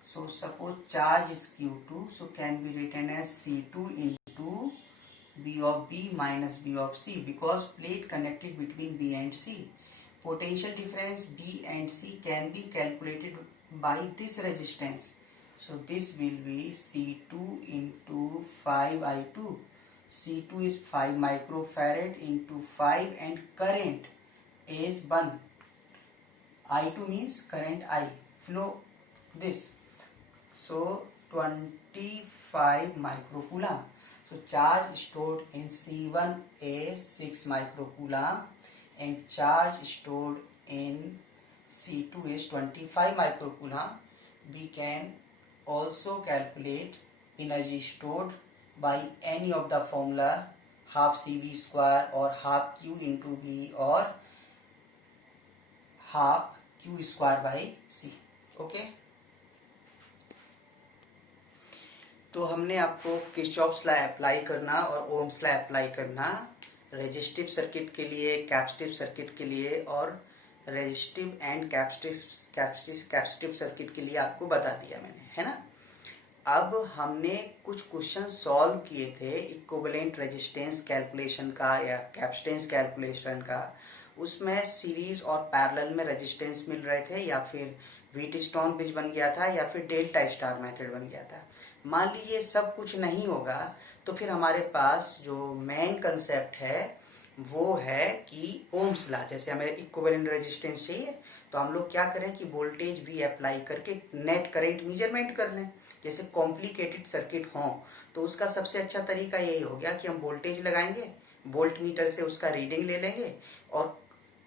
So suppose charge is Q2, so can be written as C2 into V of B minus V of C, because plate connected between B and C. Potential difference B and C can be calculated by this resistance. So this will be C2 into 5I2. C2 is 5 microfarad into 5, and current is 1. I2 means current I, flow this. So 25 microcoulomb. So charge stored in C1 is 6 microcoulomb, and charge stored in C2 is 25 microcoulomb. We can also calculate energy stored by any of the formula, half CV square, or half Q into V, or half Q square by C. Okay. तो हमने आपको किरचॉफ्स लॉ अप्लाई करना और ओम्स लॉ अप्लाई करना रेजिस्टिव सर्किट के लिए, कैपेसिटिव सर्किट के लिए, और रेजिस्टिव एंड कैपेसिटिव सर्किट के लिए आपको बता दिया मैंने, है ना। अब हमने कुछ क्वेश्चन सॉल्व किए थे इक्विवेलेंट रेजिस्टेंस कैलकुलेशन का या कैपेसिटेंस कैलकुलेशन का। उसमें सीरीज और पैरेलल में रेजिस्टेंस मिल रहे थे, या फिर व्हीटस्टोन ब्रिज बन गया था, या फिर डेल्टा स्टार मेथड बन गया था। मान लीजिए सब कुछ नहीं होगा, तो फिर हमारे पास जो मेन कंसेप्ट है वो है कि ओम्स लॉ। जैसे हमें इक्विवेलेंट रेजिस्टेंस चाहिए, तो हम लोग क्या करें कि वोल्टेज भी अप्लाई करके नेट करंट मेजरमेंट कर लें। जैसे कॉम्प्लिकेटेड सर्किट हो तो उसका सबसे अच्छा तरीका यही हो गया कि हम वोल्टेज लगाएंगे, वोल्ट मीटर से उसका रीडिंग ले लेंगे, और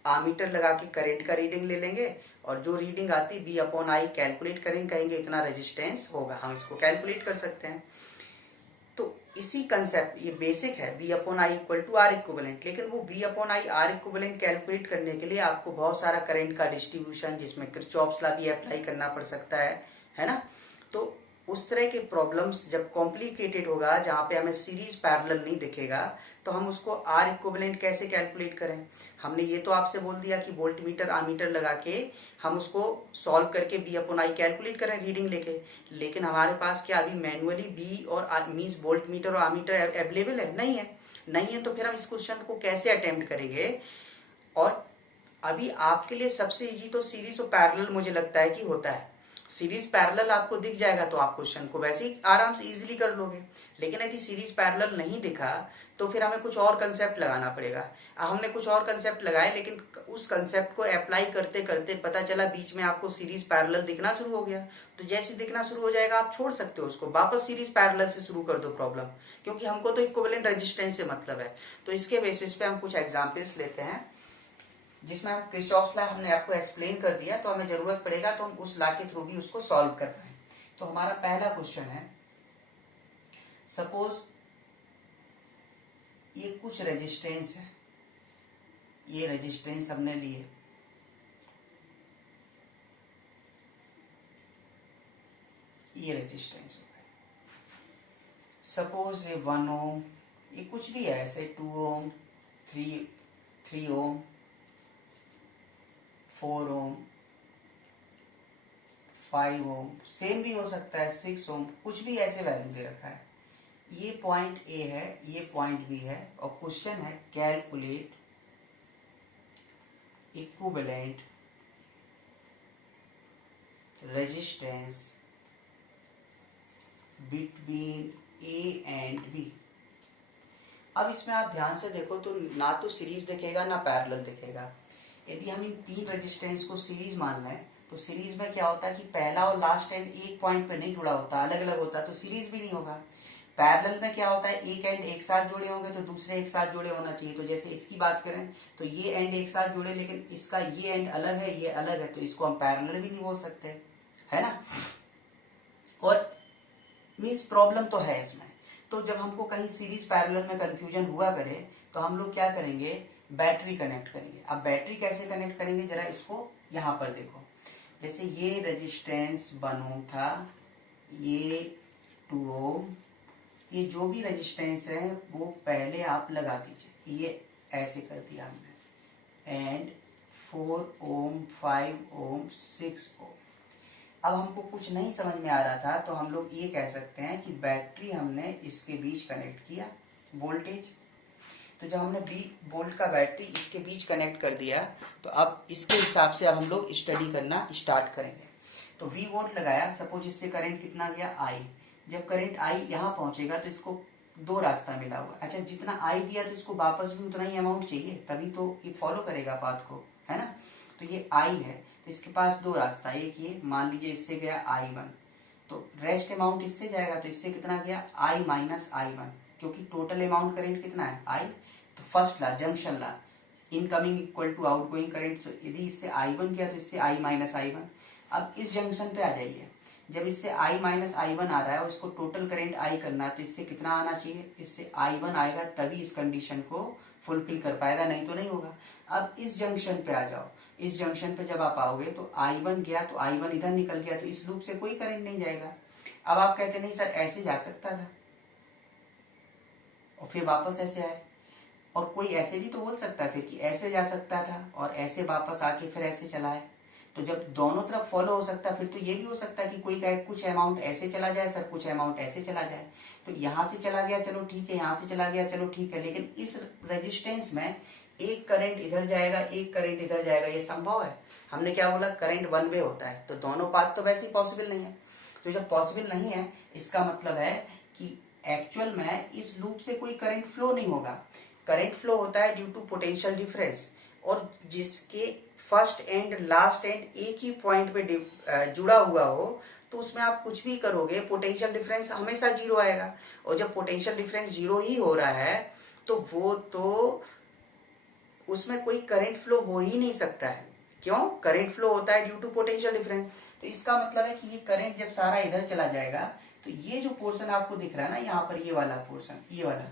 आमीटर लगा के करंट का रीडिंग ले लेंगे, और जो रीडिंग आती V अपॉन आई कैलकुलेट करेंगे, कहेंगे इतना रेजिस्टेंस होगा, हम इसको कैलकुलेट कर सकते हैं। तो इसी कंसेप्ट, ये बेसिक है, V upon I equal to R equivalent, लेकिन वो V upon I R equivalent calculate करने के लिए आपको बहुत सारा करंट का डिस्ट्रीब्यूशन, जिसमें किरचॉफ्स लॉ भी अप्लाई करना पड़ सकता है ना। तो उस तरह के प्रॉब्लम्स जब कॉम्प्लिकेटेड होगा, जहां पे हमें सीरीज पैरेलल नहीं दिखेगा, तो हम उसको आर इक्विवेलेंट कैसे कैलकुलेट करें। हमने ये तो आपसे बोल दिया कि वोल्ट मीटर आमीटर लगा के हम उसको सॉल्व करके V अपॉन आई कैलकुलेट करें रीडिंग लेके, लेकिन हमारे पास क्या अभी मैनुअली V और मीन्स वोल्ट मीटर और आमीटर अवेलेबल है? नहीं है। नहीं है तो फिर हम इस क्वेश्चन को कैसे अटेम्प्ट करेंगे। और अभी आपके लिए सबसे इजी तो सीरीज और पैरेलल मुझे लगता है कि होता है। सीरीज पैरेलल आपको दिख जाएगा तो आप क्वेश्चन को वैसे ही आराम से इजीली कर लोगे, लेकिन यदि सीरीज पैरेलल नहीं दिखा तो फिर हमें कुछ और कंसेप्ट लगाना पड़ेगा। हमने कुछ और कंसेप्ट लगाए, लेकिन उस कंसेप्ट को अप्लाई करते करते पता चला बीच में आपको सीरीज पैरेलल दिखना शुरू हो गया। तो जैसे दिखना शुरू हो जाएगा आप छोड़ सकते हो उसको, वापस सीरीज पैरेलल से शुरू कर दो प्रॉब्लम, क्योंकि हमको तो इक्विवेलेंट रेजिस्टेंस से मतलब है। तो इसके बेसिस पे हम कुछ एग्जाम्पल्स लेते हैं, जिसमें हम किरचॉफ्स लॉ हमने आपको एक्सप्लेन कर दिया, तो हमें जरूरत पड़ेगा तो हम उस लॉ के थ्रू भी उसको सॉल्व कर पाए। तो हमारा पहला क्वेश्चन है, सपोज ये कुछ रेजिस्टेंस है, ये रेजिस्टेंस हमने लिए, ये रेजिस्टेंस हो गया। सपोज ये 1 ओम, ये कुछ भी है ऐसे, 2 ओम, 3 ओम, 4 ओम, 5 ओम, सेम भी हो सकता है 6 ओम, कुछ भी ऐसे वैल्यू दे रखा है। ये पॉइंट ए है, ये पॉइंट बी है, और क्वेश्चन है calculate equivalent resistance between A and B. अब इसमें आप ध्यान से देखो तो ना तो सीरीज दिखेगा ना पैरेलल दिखेगा। यदि हम इन तीन रेजिस्टेंस को सीरीज मान लें तो सीरीज में क्या होता है कि पहला और लास्ट एंड एक पॉइंट पे नहीं जुड़ा होता, अलग अलग होता, तो सीरीज भी नहीं होगा। पैरेलल में क्या होता है, एक एंड एक साथ जुड़े होंगे तो दूसरे एक साथ जुड़े होना चाहिए। तो जैसे इसकी बात करें तो ये एंड एक साथ जुड़े, लेकिन इसका ये एंड अलग है, ये अलग है, तो इसको हम पैरेलल भी नहीं बोल सकते, है ना। और मीन्स प्रॉब्लम तो है इसमें। तो जब हमको कहीं सीरीज पैरेलल में कंफ्यूजन हुआ करे तो हम लोग क्या करेंगे, बैटरी कनेक्ट करेंगे। अब बैटरी कैसे कनेक्ट करेंगे, जरा इसको यहां पर देखो। जैसे ये रेजिस्टेंस 1 ओम था, ये 2 ओम, ये जो भी रेजिस्टेंस है वो पहले आप लगा दीजिए, ये ऐसे कर दिया हमने, एंड 4 ओम, 5 ओम, 6 ओम। अब हमको कुछ नहीं समझ में आ रहा था तो हम लोग ये कह सकते हैं कि बैटरी हमने इसके बीच कनेक्ट किया वोल्टेज। तो जब हमने 20 वोल्ट का बैटरी इसके बीच कनेक्ट कर दिया तो अब इसके हिसाब से अब हम लोग स्टडी करना स्टार्ट करेंगे। तो V वोल्ट लगाया, सपोज इससे करंट कितना गया I। जब करंट I यहाँ पहुंचेगा तो इसको दो रास्ता मिला हुआ। अच्छा, जितना I दिया तो इसको वापस भी उतना ही अमाउंट चाहिए, तभी तो ये फॉलो करेगा पाथ को, है ना। तो ये I है, तो इसके पास दो रास्ता, एक ये मान लीजिए इससे गया I1, तो रेस्ट अमाउंट इससे जाएगा, तो इससे कितना गया I माइनस I1, क्योंकि टोटल अमाउंट करंट कितना है I। तो first law, junction law, incoming equal to outgoing current. तो यदि इससे I1 किया तो इससे I माइनस I1। अब इस जंक्शन पे आ जाइए, जब इससे I माइनस I1 आ रहा है और इसको टोटल करंट I करना है तो इससे कितना आना चाहिए, इससे I1 आएगा, तभी इस कंडीशन को फुलफिल कर पाएगा, नहीं तो नहीं होगा। अब इस जंक्शन पे आ जाओ, इस जंक्शन पे जब आप आओगे तो I1 गया तो I1 इधर निकल गया, तो इस लूप से कोई करंट नहीं जाएगा। अब आप कहते नहीं सर ऐसे जा सकता था और फिर वापस ऐसे आए, और कोई ऐसे भी तो बोल सकता फिर कि ऐसे जा सकता था और ऐसे वापस आके फिर ऐसे चलाए। तो जब दोनों तरफ फॉलो हो सकता फिर तो ये भी हो सकता कि कोई कहे कुछ अमाउंट ऐसे चला जाए सर, कुछ अमाउंट ऐसे चला जाए। तो यहाँ से चला गया चलो ठीक है, यहाँ से चला गया चलो ठीक है, लेकिन इस रेजिस्टेंस में एक करंट इधर जाएगा, एक करंट इधर जाएगा, ये संभव है। हमने क्या बोला, करंट वन वे होता है, तो दोनों पाथ तो वैसे ही पॉसिबल नहीं है। तो जब पॉसिबल नहीं है, इसका मतलब है कि एक्चुअल में इस लूप से कोई करंट फ्लो नहीं होगा। करंट फ्लो होता है ड्यू टू पोटेंशियल डिफरेंस, और जिसके फर्स्ट एंड लास्ट एंड एक ही पॉइंट पे जुड़ा हुआ हो तो उसमें आप कुछ भी करोगे पोटेंशियल डिफरेंस हमेशा जीरो आएगा। और जब पोटेंशियल डिफरेंस जीरो ही हो रहा है तो वो तो उसमें कोई करंट फ्लो हो ही नहीं सकता है। क्यों? करंट फ्लो होता है ड्यू टू पोटेंशियल डिफरेंस। तो इसका मतलब है कि ये करंट जब सारा इधर चला जाएगा तो ये जो पोर्शन आपको दिख रहा है ना यहाँ पर, ये वाला पोर्शन, ये वाला,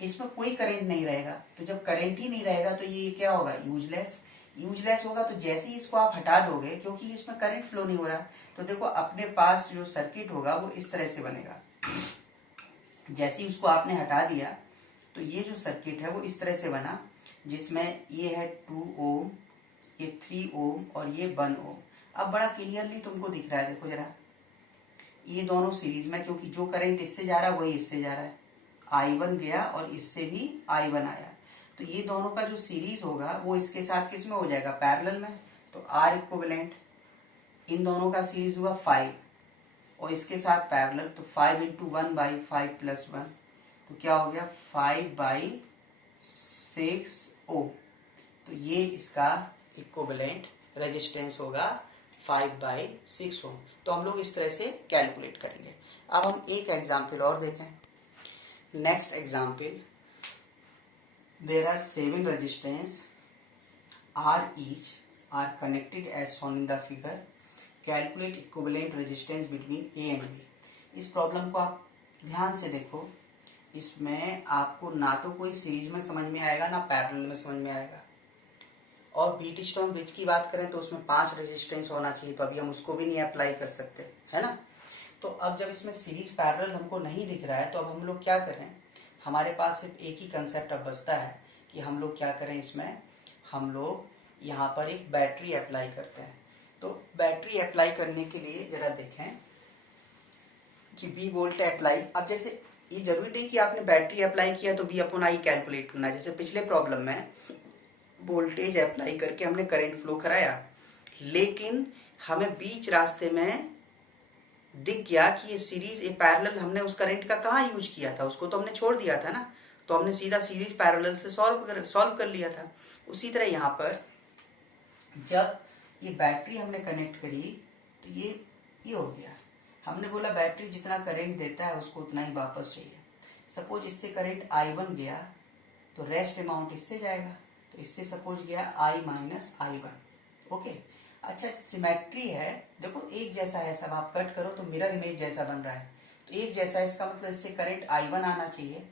इसमें कोई करंट नहीं रहेगा। तो जब करंट ही नहीं रहेगा तो ये क्या होगा? यूजलेस। यूजलेस होगा तो जैसे ही इसको आप हटा दोगे, क्योंकि इसमें करंट फ्लो नहीं हो रहा, तो देखो अपने पास जो सर्किट होगा वो इस तरह से बनेगा। जैसे ही उसको आपने हटा दिया तो ये जो सर्किट है वो इस तरह से बना, जिसमें ये है 2 ओम, ये 3 ओम और ये 1 ओम। अब बड़ा क्लियरली तुमको दिख रहा है, देखो जरा, ये दोनों सीरीज में, क्योंकि जो करंट इससे जा रहा है वही इससे जा रहा है। I1 गया और इससे भी I1 आया, तो ये दोनों का जो सीरीज होगा वो इसके साथ किस में हो जाएगा? पैरेलल में। तो R इक्विवेलेंट, इन दोनों का सीरीज हुआ 5 और इसके साथ पैरेलल, तो 5 इंटू 1/5 + 1, तो क्या हो गया? 5/6 ओम। तो ये इसका इक्विवेलेंट रेजिस्टेंस होगा 5/6 ओम। तो हम लोग इस तरह से कैलकुलेट करेंगे। अब हम एक एग्जाम्पल और देखें। Next example, there are 7 resistance R each are connected as shown in the figure. Calculate equivalent resistance between A and B. इस प्रॉब्लम को आप ध्यान से देखो, इसमें आपको ना तो कोई सीरीज में समझ में आएगा ना पैरेलल में समझ में आएगा। और व्हीटस्टोन ब्रिज की बात करें तो उसमें 5 रेजिस्टेंस होना चाहिए, तो अभी हम उसको भी नहीं अप्लाई कर सकते, है ना। तो अब जब इसमें सीरीज पैरेलल हमको नहीं दिख रहा है तो अब हम लोग क्या करें? हमारे पास सिर्फ एक ही कंसेप्ट अब बचता है कि हम लोग क्या करें, इसमें हम लोग यहाँ पर एक बैटरी अप्लाई करते हैं। तो बैटरी अप्लाई करने के लिए जरा देखें कि बी वोल्ट अप्लाई। अब जैसे ये जरूरी नहीं कि आपने बैटरी अप्लाई किया तो V/I कैलकुलेट करना है। जैसे पिछले प्रॉब्लम में वोल्टेज अप्लाई करके हमने करंट फ्लो कराया, लेकिन हमें बीच रास्ते में दिख गया कि ये सीरीज, ये पैरेलल, हमने उस करंट का कहाँ यूज किया था? उसको तो हमने छोड़ दिया था ना, तो हमने सीधा सीरीज पैरेलल से सॉल्व कर लिया था। उसी तरह यहाँ पर जब ये बैटरी हमने कनेक्ट करी तो ये हो गया। हमने बोला बैटरी जितना करंट देता है उसको उतना ही वापस चाहिए। सपोज इससे करंट I1 गया तो रेस्ट अमाउंट इससे जाएगा, तो इससे सपोज गया I - I1। ओके, अच्छा सिमेट्री है, देखो एक जैसा है सब, आप कट करो तो मिरर इमेज जैसा बन रहा है, तो एक जैसा है, इसका मतलब इससे करंट I1 आना चाहिए।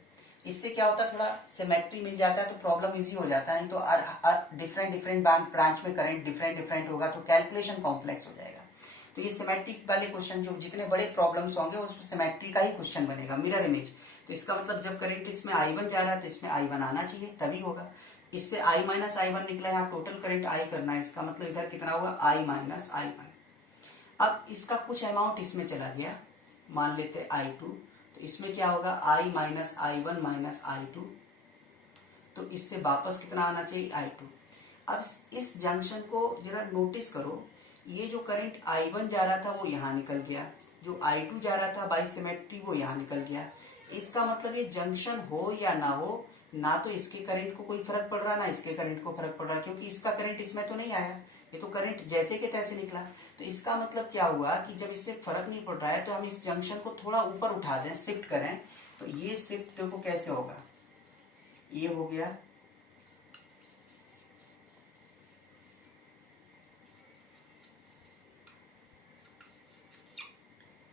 इससे क्या होता है, थोड़ा सिमेट्री मिल जाता है तो प्रॉब्लम इजी हो जाता है। नहीं तो डिफरेंट ब्रांच में करंट डिफरेंट होगा तो कैलकुलेशन कॉम्प्लेक्स हो जाएगा। तो ये सिमेट्रिक वाले क्वेश्चन, जो जितने बड़े प्रॉब्लम्स होंगे उसमें सिमेट्री का ही क्वेश्चन बनेगा, मिरर इमेज। तो इसका मतलब जब करंट इसमें I1 जा रहा है तो इसमें I1 आना चाहिए, तभी होगा। इससे I - I1 निकला, यहाँ टोटल करंट I करना है, इसका मतलब इधर कितना होगा? I - I1। अब इसका कुछ अमाउंट इसमें चला गया, मान लेते I2, तो इसमें क्या होगा? I - I1 - I2, तो इससे वापस कितना आना चाहिए? I2। अब इस जंक्शन को जरा नोटिस करो, ये जो करंट I1 जा रहा था वो यहाँ निकल गया, जो I2 जा रहा था बाई सिमेट्री वो यहाँ निकल गया। इसका मतलब ये जंक्शन हो या ना हो, ना तो इसके करंट को कोई फर्क पड़ रहा, ना इसके करंट को फर्क पड़ रहा, क्योंकि इसका करंट इसमें तो नहीं आया, ये तो करंट जैसे के तैसे निकला। तो इसका मतलब क्या हुआ कि जब इससे फर्क नहीं पड़ रहा है तो हम इस जंक्शन को थोड़ा ऊपर उठा दें, शिफ्ट करें। तो ये शिफ्ट देखो कैसे होगा, ये हो गया,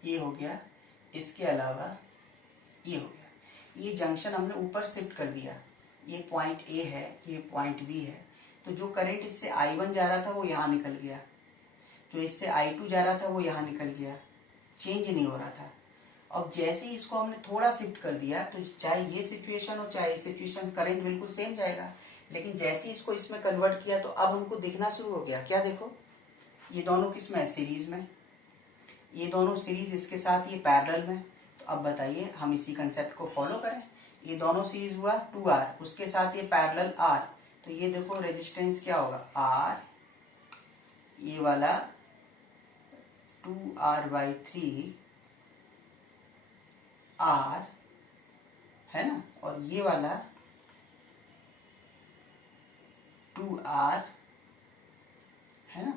ये हो गया, इसके अलावा ये हो गया। ये जंक्शन हमने ऊपर शिफ्ट कर दिया, ये पॉइंट A है, ये पॉइंट B है। तो जो करंट इससे I1 जा रहा था वो यहाँ निकल गया, जो इससे I2 जा रहा था वो यहाँ निकल गया, चेंज नहीं हो रहा था। अब जैसे ही इसको हमने थोड़ा शिफ्ट कर दिया तो चाहे ये सिचुएशन हो चाहे ये सिचुएशन, करंट बिल्कुल सेम जाएगा। लेकिन जैसे ही इसको इसमें कन्वर्ट किया तो अब हमको दिखना शुरू हो गया, क्या देखो, ये दोनों किस में है? सीरीज में। ये दोनों सीरीज, इसके साथ ये पैरेलल में। तो अब बताइए हम इसी कंसेप्ट को फॉलो करें। ये दोनों सीरीज हुआ 2R, उसके साथ ये पैरेलल R, तो ये देखो रेजिस्टेंस क्या होगा? R, ये वाला 2R/3 R है ना, और ये वाला 2R है ना।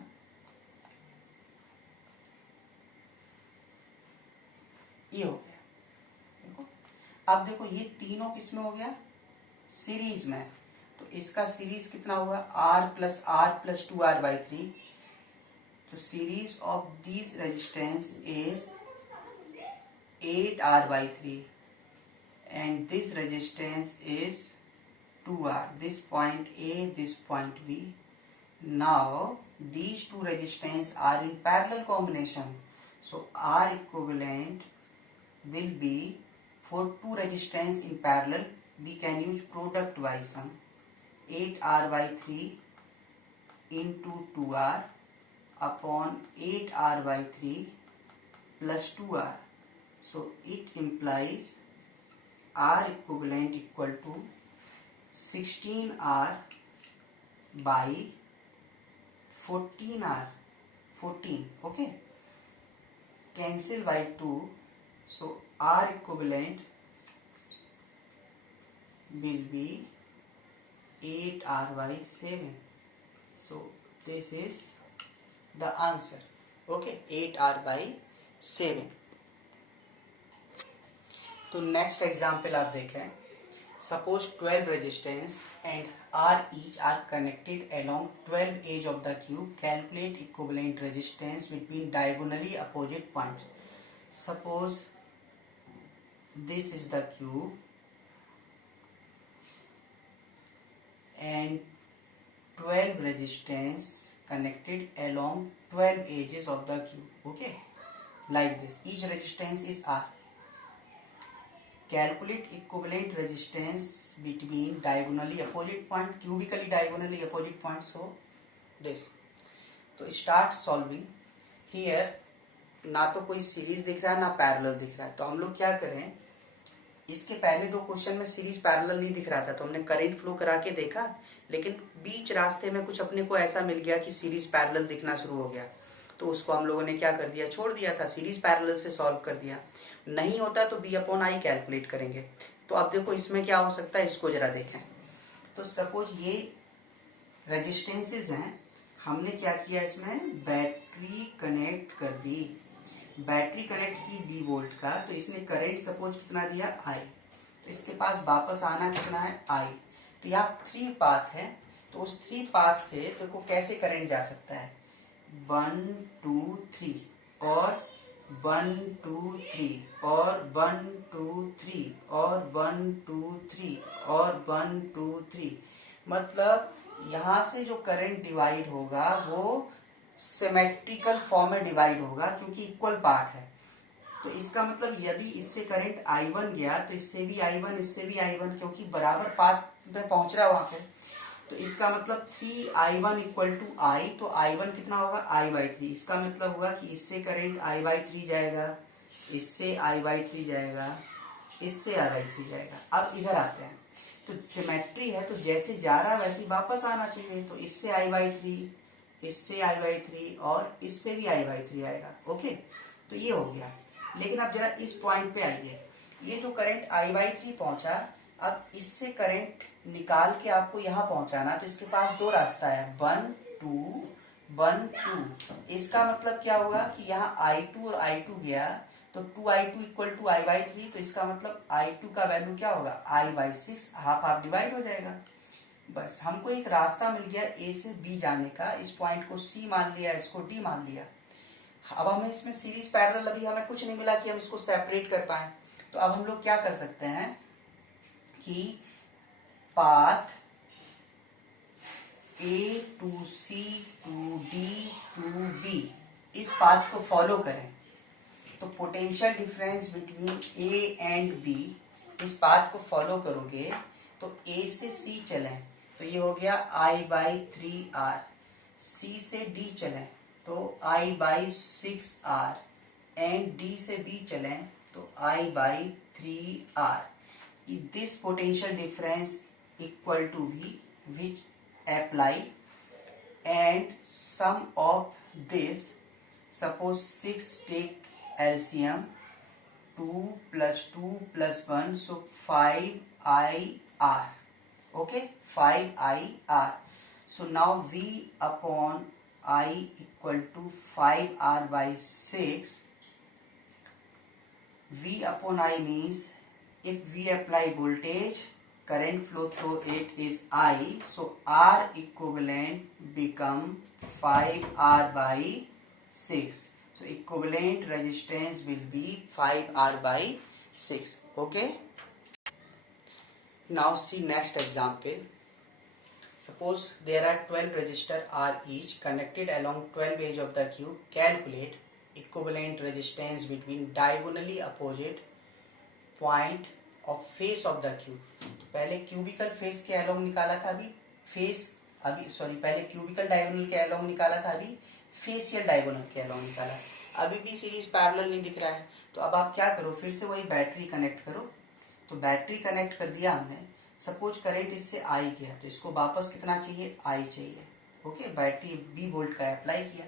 ये हो गया, देखो। अब देखो ये तीनों किस में हो गया? सीरीज में। तो इसका सीरीज कितना होगा R+R+2R/3. तो series of this resistance is 8R/3 and this resistance is 2R. This point A, this point B. Now these two resistance are in parallel combination. So R equivalent will be, for two resistance in parallel we can use product by sum. 8R/3 into 2R upon 8R/3 plus 2R. So it implies R equivalent equal to 16R by 14R. 14. Okay. Cancel by 2. So R equivalent will be 8R/7. So this is the answer. Okay. 8R/7. तो नेक्स्ट एग्जाम्पल आप देखें. Suppose 12 resistance and R each are connected along 12 edge of the cube. Calculate equivalent resistance between diagonally opposite points. Suppose this is the cube and 12 resistance connected along 12 edges of the cube. Okay, like this. Each resistance is R. Calculate equivalent resistance between diagonally opposite point, cubically diagonally opposite point. So this. तो start solving. Here ना तो कोई सीरीज दिख रहा है ना पैरेलल दिख रहा है. तो हम लोग क्या करें, इसके पहले दो क्वेश्चन में सीरीज पैरेलल नहीं दिख रहा था तो हमने करंट फ्लो करा के देखा, लेकिन बीच रास्ते में कुछ अपने को ऐसा मिल गया कि सीरीज पैरेलल दिखना शुरू हो गया. तो उसको हम लोगों ने क्या कर दिया, छोड़ दिया था, सीरीज पैरेलल से सॉल्व कर दिया. नहीं होता तो B/I कैलकुलेट करेंगे. तो अब देखो इसमें क्या हो सकता है, इसको जरा देखें. तो सपोज ये रेजिस्टेंसेज हैं, हमने क्या किया, इसमें बैटरी कनेक्ट कर दी. बैटरी कनेक्ट की 20 वोल्ट का. तो इसने करंट सपोज कितना दिया, I. तो इसके पास वापस आना कितना है, I. तो यहाँ 3 पाथ है. तो उस 3 पाथ से देखो कैसे करंट जा सकता है, 1 2 3 और 1 2 3 और 1 2 3 और 1 2 3 और 1 2 3. मतलब यहाँ से जो करंट डिवाइड होगा वो सिमेट्रिकल फॉर्म में डिवाइड होगा क्योंकि इक्वल पार्ट है. तो इसका मतलब यदि इससे करंट I1 गया तो इससे भी I1, इससे भी I1, क्योंकि बराबर पार्ट में पहुंच रहा है वहां पे. तो इसका मतलब 3I1 इक्वल टू I. तो I1 कितना होगा, I/3. इसका मतलब हुआ कि इससे करंट I/3 जाएगा, इससे I/3 जाएगा, इससे I/3 जाएगा. अब इधर आते हैं. तो सिमेट्री है तो जैसे जा रहा है वैसे वापस आना चाहिए. तो इससे I/3, इससे I/3 और इससे भी I/3 आएगा. ओके, तो ये हो गया. लेकिन अब जरा इस पॉइंट पे आइए. ये जो करंट I/3 पहुंचा, अब इससे करंट निकाल के आपको यहाँ पहुंचाना. तो इसके पास दो रास्ता है, 1 2 1 2. इसका मतलब क्या होगा कि यहाँ I2 और I2 गया तो 2I2 इक्वल टू I/3. तो इसका मतलब I2 का वैल्यू क्या होगा, I/6. हाफ हाफ डिवाइड हो जाएगा. बस हमको एक रास्ता मिल गया A से B जाने का. इस पॉइंट को C मान लिया, इसको D मान लिया. अब हमें इसमें सीरीज पैरेलल अभी हमें कुछ नहीं मिला कि हम इसको सेपरेट कर पाए. तो अब हम लोग क्या कर सकते हैं कि path A to C to D to B, इस पाथ को फॉलो करें. तो potential difference between A and B, इस पाथ को फॉलो करोगे तो A से C चलें तो ये हो गया I/3R. C से D चलें तो I/6R. एंड D से B चलें तो I/3R. This potential difference equal to V, which apply, and sum of this, suppose 6 take LCM, 2 plus 2 plus 1, so 5IR. Okay, 5IR. So now V/I equal to 5R/6. V/I means if we apply voltage, current flow through it is I, so R equivalent become 5R by 6. So equivalent resistance will be 5R by 6. Okay. Now see next example. Suppose there are 12 resistors R each connected along 12 edge of the cube. Calculate equivalent resistance between diagonally opposite point of face of the cube. तो पहले क्यूबिकल फेस के अलोंग निकाला था, पहले क्यूबिकल डायगोनल के अलोंग निकाला था, अभी फेसियल डायगोनल के अलोंग निकाला। अभी भी सीरीज पैरेलल नहीं दिख रहा है, तो अब आप क्या करो, फिर से वही बैटरी कनेक्ट करो। तो बैटरी कनेक्ट कर दिया हमने। सपोज करंट इससे आई गया, तो इसको वापस कितना चाहिए, आई चाहिए। ओके, बैटरी 20 वोल्ट का अप्लाई किया।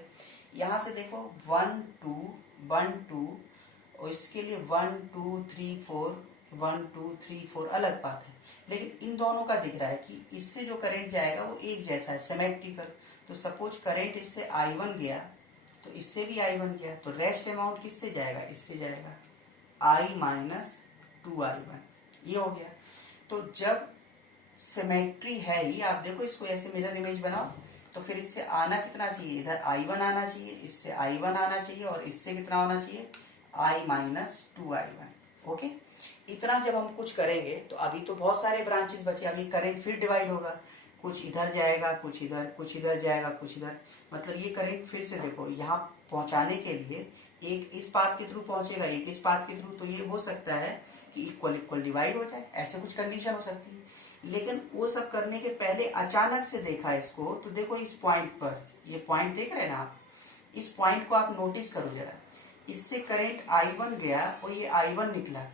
यहाँ से देखो 1 2 1 2 और इसके लिए 1 2 3 4 1 2 3 4 अलग बात है, लेकिन इन दोनों का दिख रहा है कि इससे जो करंट जाएगा वो एक जैसा है, सिमेट्रिकल। तो सपोज करंट इससे I1 गया तो इससे भी I1 गया, तो रेस्ट अमाउंट किससे जाएगा, इससे जाएगा, I माइनस 2I1, ये हो गया। तो जब सिमेट्री है ही, आप देखो इसको ऐसे मिरर इमेज बनाओ, तो फिर इससे आना कितना चाहिए, इधर I1 आना चाहिए, इससे I1 आना चाहिए, और इससे कितना होना चाहिए, I माइनस 2I1। ओके, इतना जब हम कुछ करेंगे तो अभी तो बहुत सारे ब्रांचेस बचे, अभी करंट फिर डिवाइड होगा, कुछ इधर जाएगा, कुछ इधर, कुछ इधर जाएगा, कुछ इधर, मतलब ये करंट फिर से देखो यहाँ पहुंचाने के लिए एक इस पाथ के थ्रू पहुंचेगा, एक इस पाथ के थ्रू, तो ये हो सकता है कि इक्वल इक्वल डिवाइड हो जाए, ऐसे कुछ कंडीशन हो सकती है। लेकिन वो सब करने के पहले अचानक से देखा इसको, तो देखो इस पॉइंट पर, ये पॉइंट देख रहे हैं ना आप, इस पॉइंट को आप नोटिस करो जरा, इससे करंट I1 गया और ये I1 निकला।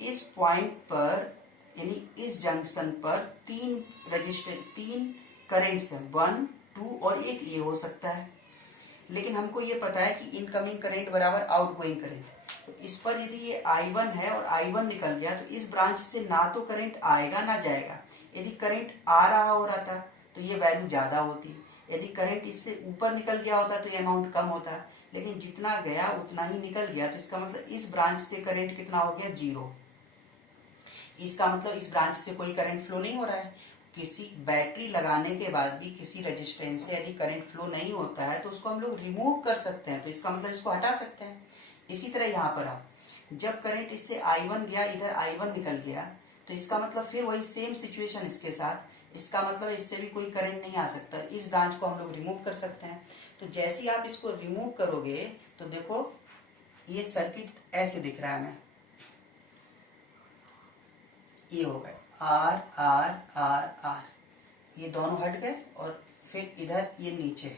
इस पॉइंट पर यानी इस जंक्शन पर तीन करंट्स हैं, 1 2 और एक ये हो सकता है, लेकिन हमको ये पता है कि इनकमिंग करंट बराबर आउटगोइंग करंट। तो इस पर यदि ये I1 है और I1 निकल गया, तो इस ब्रांच से ना तो करंट आएगा ना जाएगा। यदि करंट आ रहा हो रहा था तो ये वैल्यू ज्यादा होती, यदि करंट इससे ऊपर निकल गया होता तो ये अमाउंट कम होता, लेकिन जितना गया उतना ही निकल गया, तो इसका मतलब इस ब्रांच से करंट कितना हो गया, 0। इसका मतलब इस ब्रांच से कोई करंट फ्लो नहीं हो रहा है। किसी बैटरी लगाने के बाद भी किसी रेजिस्टेंस से यदि करंट फ्लो नहीं होता है तो उसको हम लोग रिमूव कर सकते हैं, तो इसका मतलब इसको हटा सकते हैं। इसी तरह यहाँ पर आप जब करंट इससे I1 गया, इधर I1 निकल गया, तो इसका मतलब फिर वही सेम सिचुएशन इसके साथ, इसका मतलब इससे भी कोई करंट नहीं आ सकता, इस ब्रांच को हम लोग रिमूव कर सकते हैं। तो जैसे ही आप इसको रिमूव करोगे तो देखो ये सर्किट ऐसे दिख रहा है हमें, ये हो गए R R R R, ये दोनों हट गए, और फिर इधर ये नीचे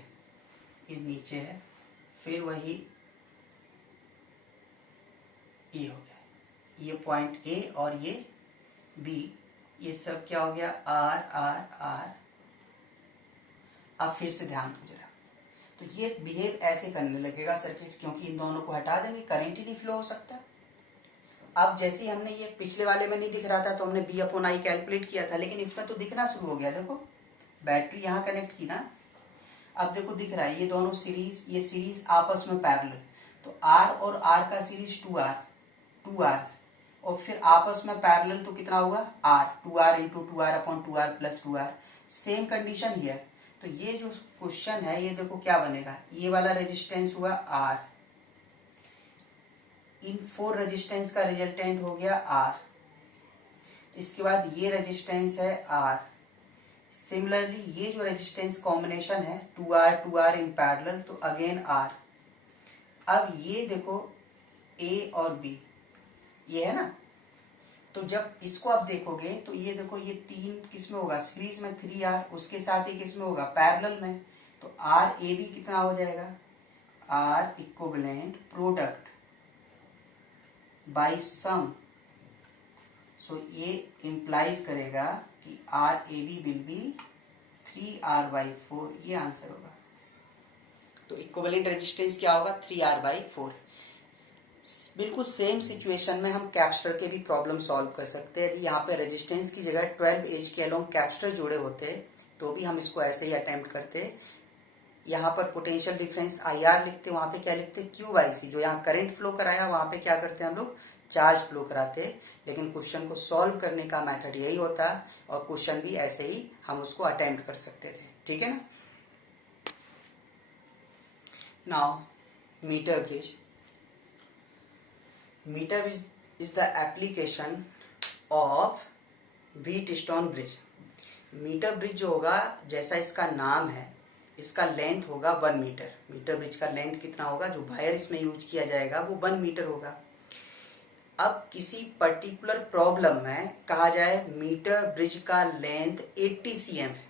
है, फिर वही ये हो गया, ये पॉइंट A और ये B, ये सब क्या हो गया, R R R। अब फिर से ध्यान दो जरा, तो ये बिहेव ऐसे करने लगेगा सर्किट, क्योंकि इन दोनों को हटा देंगे, करंट ही नहीं फ्लो हो सकता। अब जैसे हमने ये पिछले वाले में नहीं दिख रहा था तो हमने B/I कैलकुलेट किया था, लेकिन इसमें तो दिखना शुरू हो गया। देखो बैटरी यहाँ कनेक्ट की ना, अब देखो दिख रहा है ये दोनों सीरीज, ये सीरीज आपस में पैरेलल, तो R और R का सीरीज 2R, और फिर आपस में पैरेलल तो कितना होगा, R, 2R into 2R upon 2R plus 2R। Same condition here. तो ये जो क्वेश्चन है, ये देखो क्या बनेगा, ये वाला रेजिस्टेंस हुआ R, इन 4 रेजिस्टेंस का रिजल्टेंट हो गया R, इसके बाद ये रेजिस्टेंस है R, सिमिलरली ये जो रेजिस्टेंस कॉम्बिनेशन है 2R इन पैरेलल, तो अगेन R। अब ये देखो A और B, ये है ना, तो जब इसको आप देखोगे तो ये देखो ये 3 किसमें होगा, सीरीज में 3R, उसके साथ ही किसमें होगा, पैरेलल में, तो RAB कितना हो जाएगा, R equivalent product by some. सो ये इंप्लाइज करेगा कि RAB विल बी 3R/4, ये आंसर होगा। तो इक्विवेलेंट रेजिस्टेंस क्या होगा, 3R/4। बिल्कुल सेम सिचुएशन में हम कैपेसिटर के भी प्रॉब्लम सॉल्व कर सकते हैं। यदि यहाँ पे रेजिस्टेंस की जगह 12 एज के अलोंग कैपेसिटर जुड़े होते तो भी हम इसको ऐसे ही अटेम्प्ट करते। यहाँ पर पोटेंशियल डिफरेंस IR लिखते, वहां पे क्या लिखते, QIC, जो यहाँ करंट फ्लो कराया वहां पे क्या करते हैं हम लोग, चार्ज फ्लो कराते, लेकिन क्वेश्चन को सॉल्व करने का मेथड यही होता और क्वेश्चन भी ऐसे ही हम उसको अटेम्प्ट कर सकते थे। ठीक है ना। Now metre bridge. Metre bridge is the application of Wheatstone bridge. Metre bridge जो होगा, जैसा इसका नाम है, इसका लेंथ होगा 1 मीटर। मीटर ब्रिज का लेंथ कितना होगा, जो वायर इसमें यूज किया जाएगा वो 1 मीटर होगा। अब किसी पर्टिकुलर प्रॉब्लम में कहा जाए मीटर ब्रिज का लेंथ 80 cm है,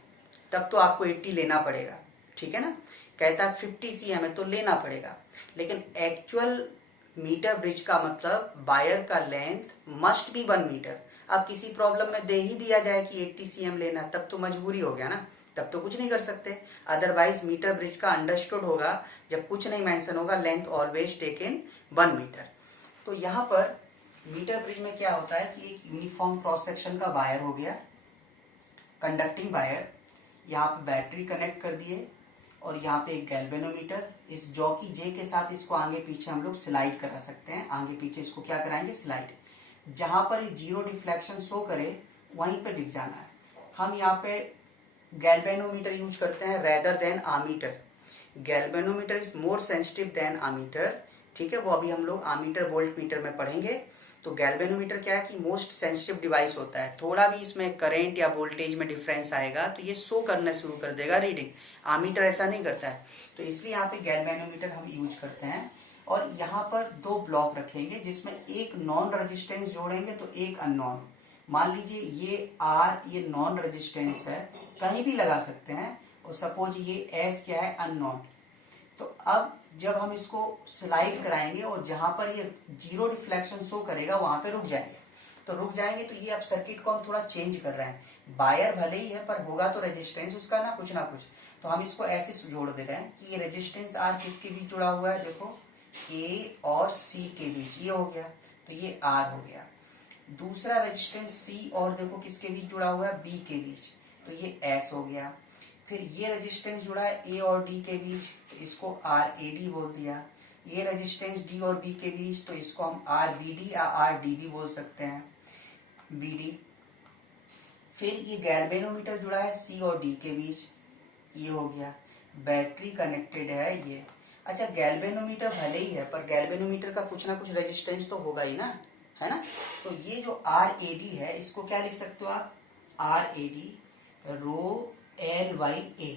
तब तो आपको 80 लेना पड़ेगा। ठीक है ना। कहता है 50 cm है तो लेना पड़ेगा, लेकिन एक्चुअल मीटर ब्रिज का मतलब वायर का लेंथ मस्ट बी 1 मीटर। अब किसी प्रॉब्लम में दे ही दिया जाए कि 80 cm लेना, तब तो मजबूरी हो गया ना, तब तो कुछ नहीं कर सकते। अदरवाइज मीटर ब्रिज का अंडरस्टूड होगा जब कुछ नहीं मेंशन होगा, लेंथ ऑलवेज टेकन 1 मीटर। तो यहाँ पर मीटर ब्रिज में क्या होता है कि एक यूनिफॉर्म क्रॉस सेक्शन का वायर हो गया, कंडक्टिंग वायर, यहाँ पे बैटरी कनेक्ट कर दिए और यहाँ पे एक गैल्वेनोमीटर। इस जॉकी जे के साथ इसको आगे पीछे हम लोग स्लाइड करा सकते हैं। आगे पीछे इसको क्या कराएंगे, स्लाइड। जहां पर ये जीरो डिफ्लेक्शन शो करे वहीं पे दिख जाना है। हम यहाँ पे गैल्वेनोमीटर यूज करते हैं rather than ammeter. Galvanometer is more sensitive then ammeter. ठीक है, वो अभी हम लोग आमीटर वोल्ट मीटर में पढ़ेंगे। तो गैल्वेनोमीटर क्या है कि मोस्ट सेंसिटिव डिवाइस होता है। थोड़ा भी इसमें करंट या वोल्टेज में डिफरेंस आएगा तो ये शो करना शुरू कर देगा रीडिंग। आमीटर ऐसा नहीं करता है, तो इसलिए यहाँ पे गैल्वेनोमीटर हम यूज करते हैं। और यहाँ पर 2 ब्लॉक रखेंगे जिसमें एक नॉन रेजिस्टेंस जोड़ेंगे तो एक अननोन। मान लीजिए ये आर, ये नॉन रेजिस्टेंस है, कहीं भी लगा सकते हैं, और सपोज ये एस क्या है, अननोन। तो अब जब हम इसको स्लाइड कराएंगे और जहां पर ये जीरो डिफ्लेक्शन शो करेगा वहां पे रुक जाएंगे। तो रुक जाएंगे तो ये अब सर्किट को हम थोड़ा चेंज कर रहे हैं। वायर भले ही है पर होगा तो रेजिस्टेंस उसका ना कुछ। तो हम इसको ऐसे जोड़ दे रहे हैं कि ये रेजिस्टेंस आर किसके बीच जुड़ा हुआ है, देखो ए और सी के बीच, ये हो गया, तो ये आर हो गया। दूसरा रेजिस्टेंस सी और देखो किसके बीच जुड़ा हुआ है, बी के बीच, तो ये एस हो गया। फिर ये रेजिस्टेंस जुड़ा है ए और डी के बीच, तो इसको आर ए डी बोल दिया। ये रेजिस्टेंस डी और बी के बीच, तो इसको हम आर बी डी या आर डी भी बोल सकते हैं, बी डी। फिर ये गैल्वेनोमीटर जुड़ा है सी और डी के बीच, ये हो गया। बैटरी कनेक्टेड है ये। अच्छा, गैल्वेनोमीटर भले ही है पर गैल्वेनोमीटर का कुछ ना कुछ रेजिस्टेंस तो होगा ही ना, है ना। तो ये जो आर ए डी है इसको क्या लिख सकते हो आप, R A D rho L Y A.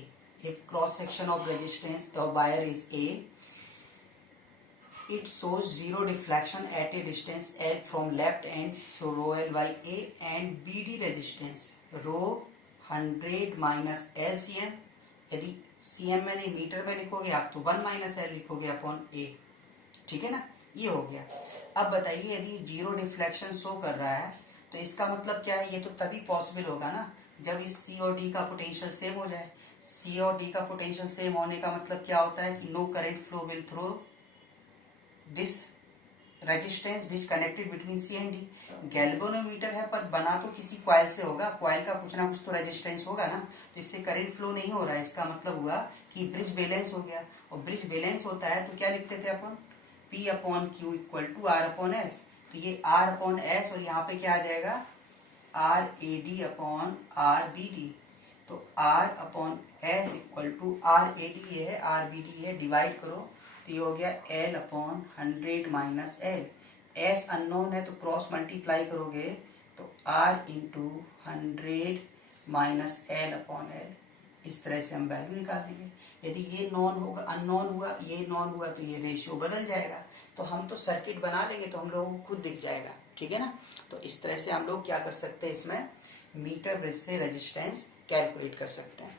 If cross section of resistance of wire is A, it shows zero deflection at a distance L from left end, so rho L by A, and BD resistance rho 100 minus L cm। यदि cm में नहीं मीटर में लिखोगे आप तो 1 minus L लिखोगे अपॉन A। ठीक है ना, ये हो गया। अब बताइए यदि जीरो डिफ्लेक्शन शो कर रहा है तो इसका मतलब क्या है, ये तो तभी पॉसिबल होगा ना जब इस C और D का पोटेंशियल सेम हो जाए। C और D का पोटेंशियल सेम होने का मतलब क्या होता है कि no current flow will through this resistance which connected between C and D. Galvanometer है पर बना तो किसी क्वाइल से होगा, क्वाइल का कुछ ना कुछ तो रेजिस्टेंस होगा ना, तो इससे करंट फ्लो नहीं हो रहा है। इसका मतलब हुआ कि ब्रिज बैलेंस हो गया, और ब्रिज बैलेंस होता है तो क्या लिखते थे अपन, P upon Q equal to R upon S. तो ये आर अपॉन एस और यहाँ पे क्या आ जाएगा, R A D upon R B D. तो R upon S equal to R A D है, आर बी डी है, डिवाइड करो तो ये हो गया L upon 100 minus L। S unknown है तो क्रॉस मल्टीप्लाई करोगे तो R into 100 minus L upon L। इस तरह से हम वैल्यू निकाल देंगे। यदि ये नॉन होगा, अननोन हुआ, ये नॉन हुआ तो ये रेशियो बदल जाएगा। तो हम तो सर्किट बना लेंगे तो हम लोगों को खुद दिख जाएगा। ठीक है ना। तो इस तरह से हम लोग क्या कर सकते हैं, इसमें मीटर ब्रिज से रेजिस्टेंस कैलकुलेट कर सकते हैं।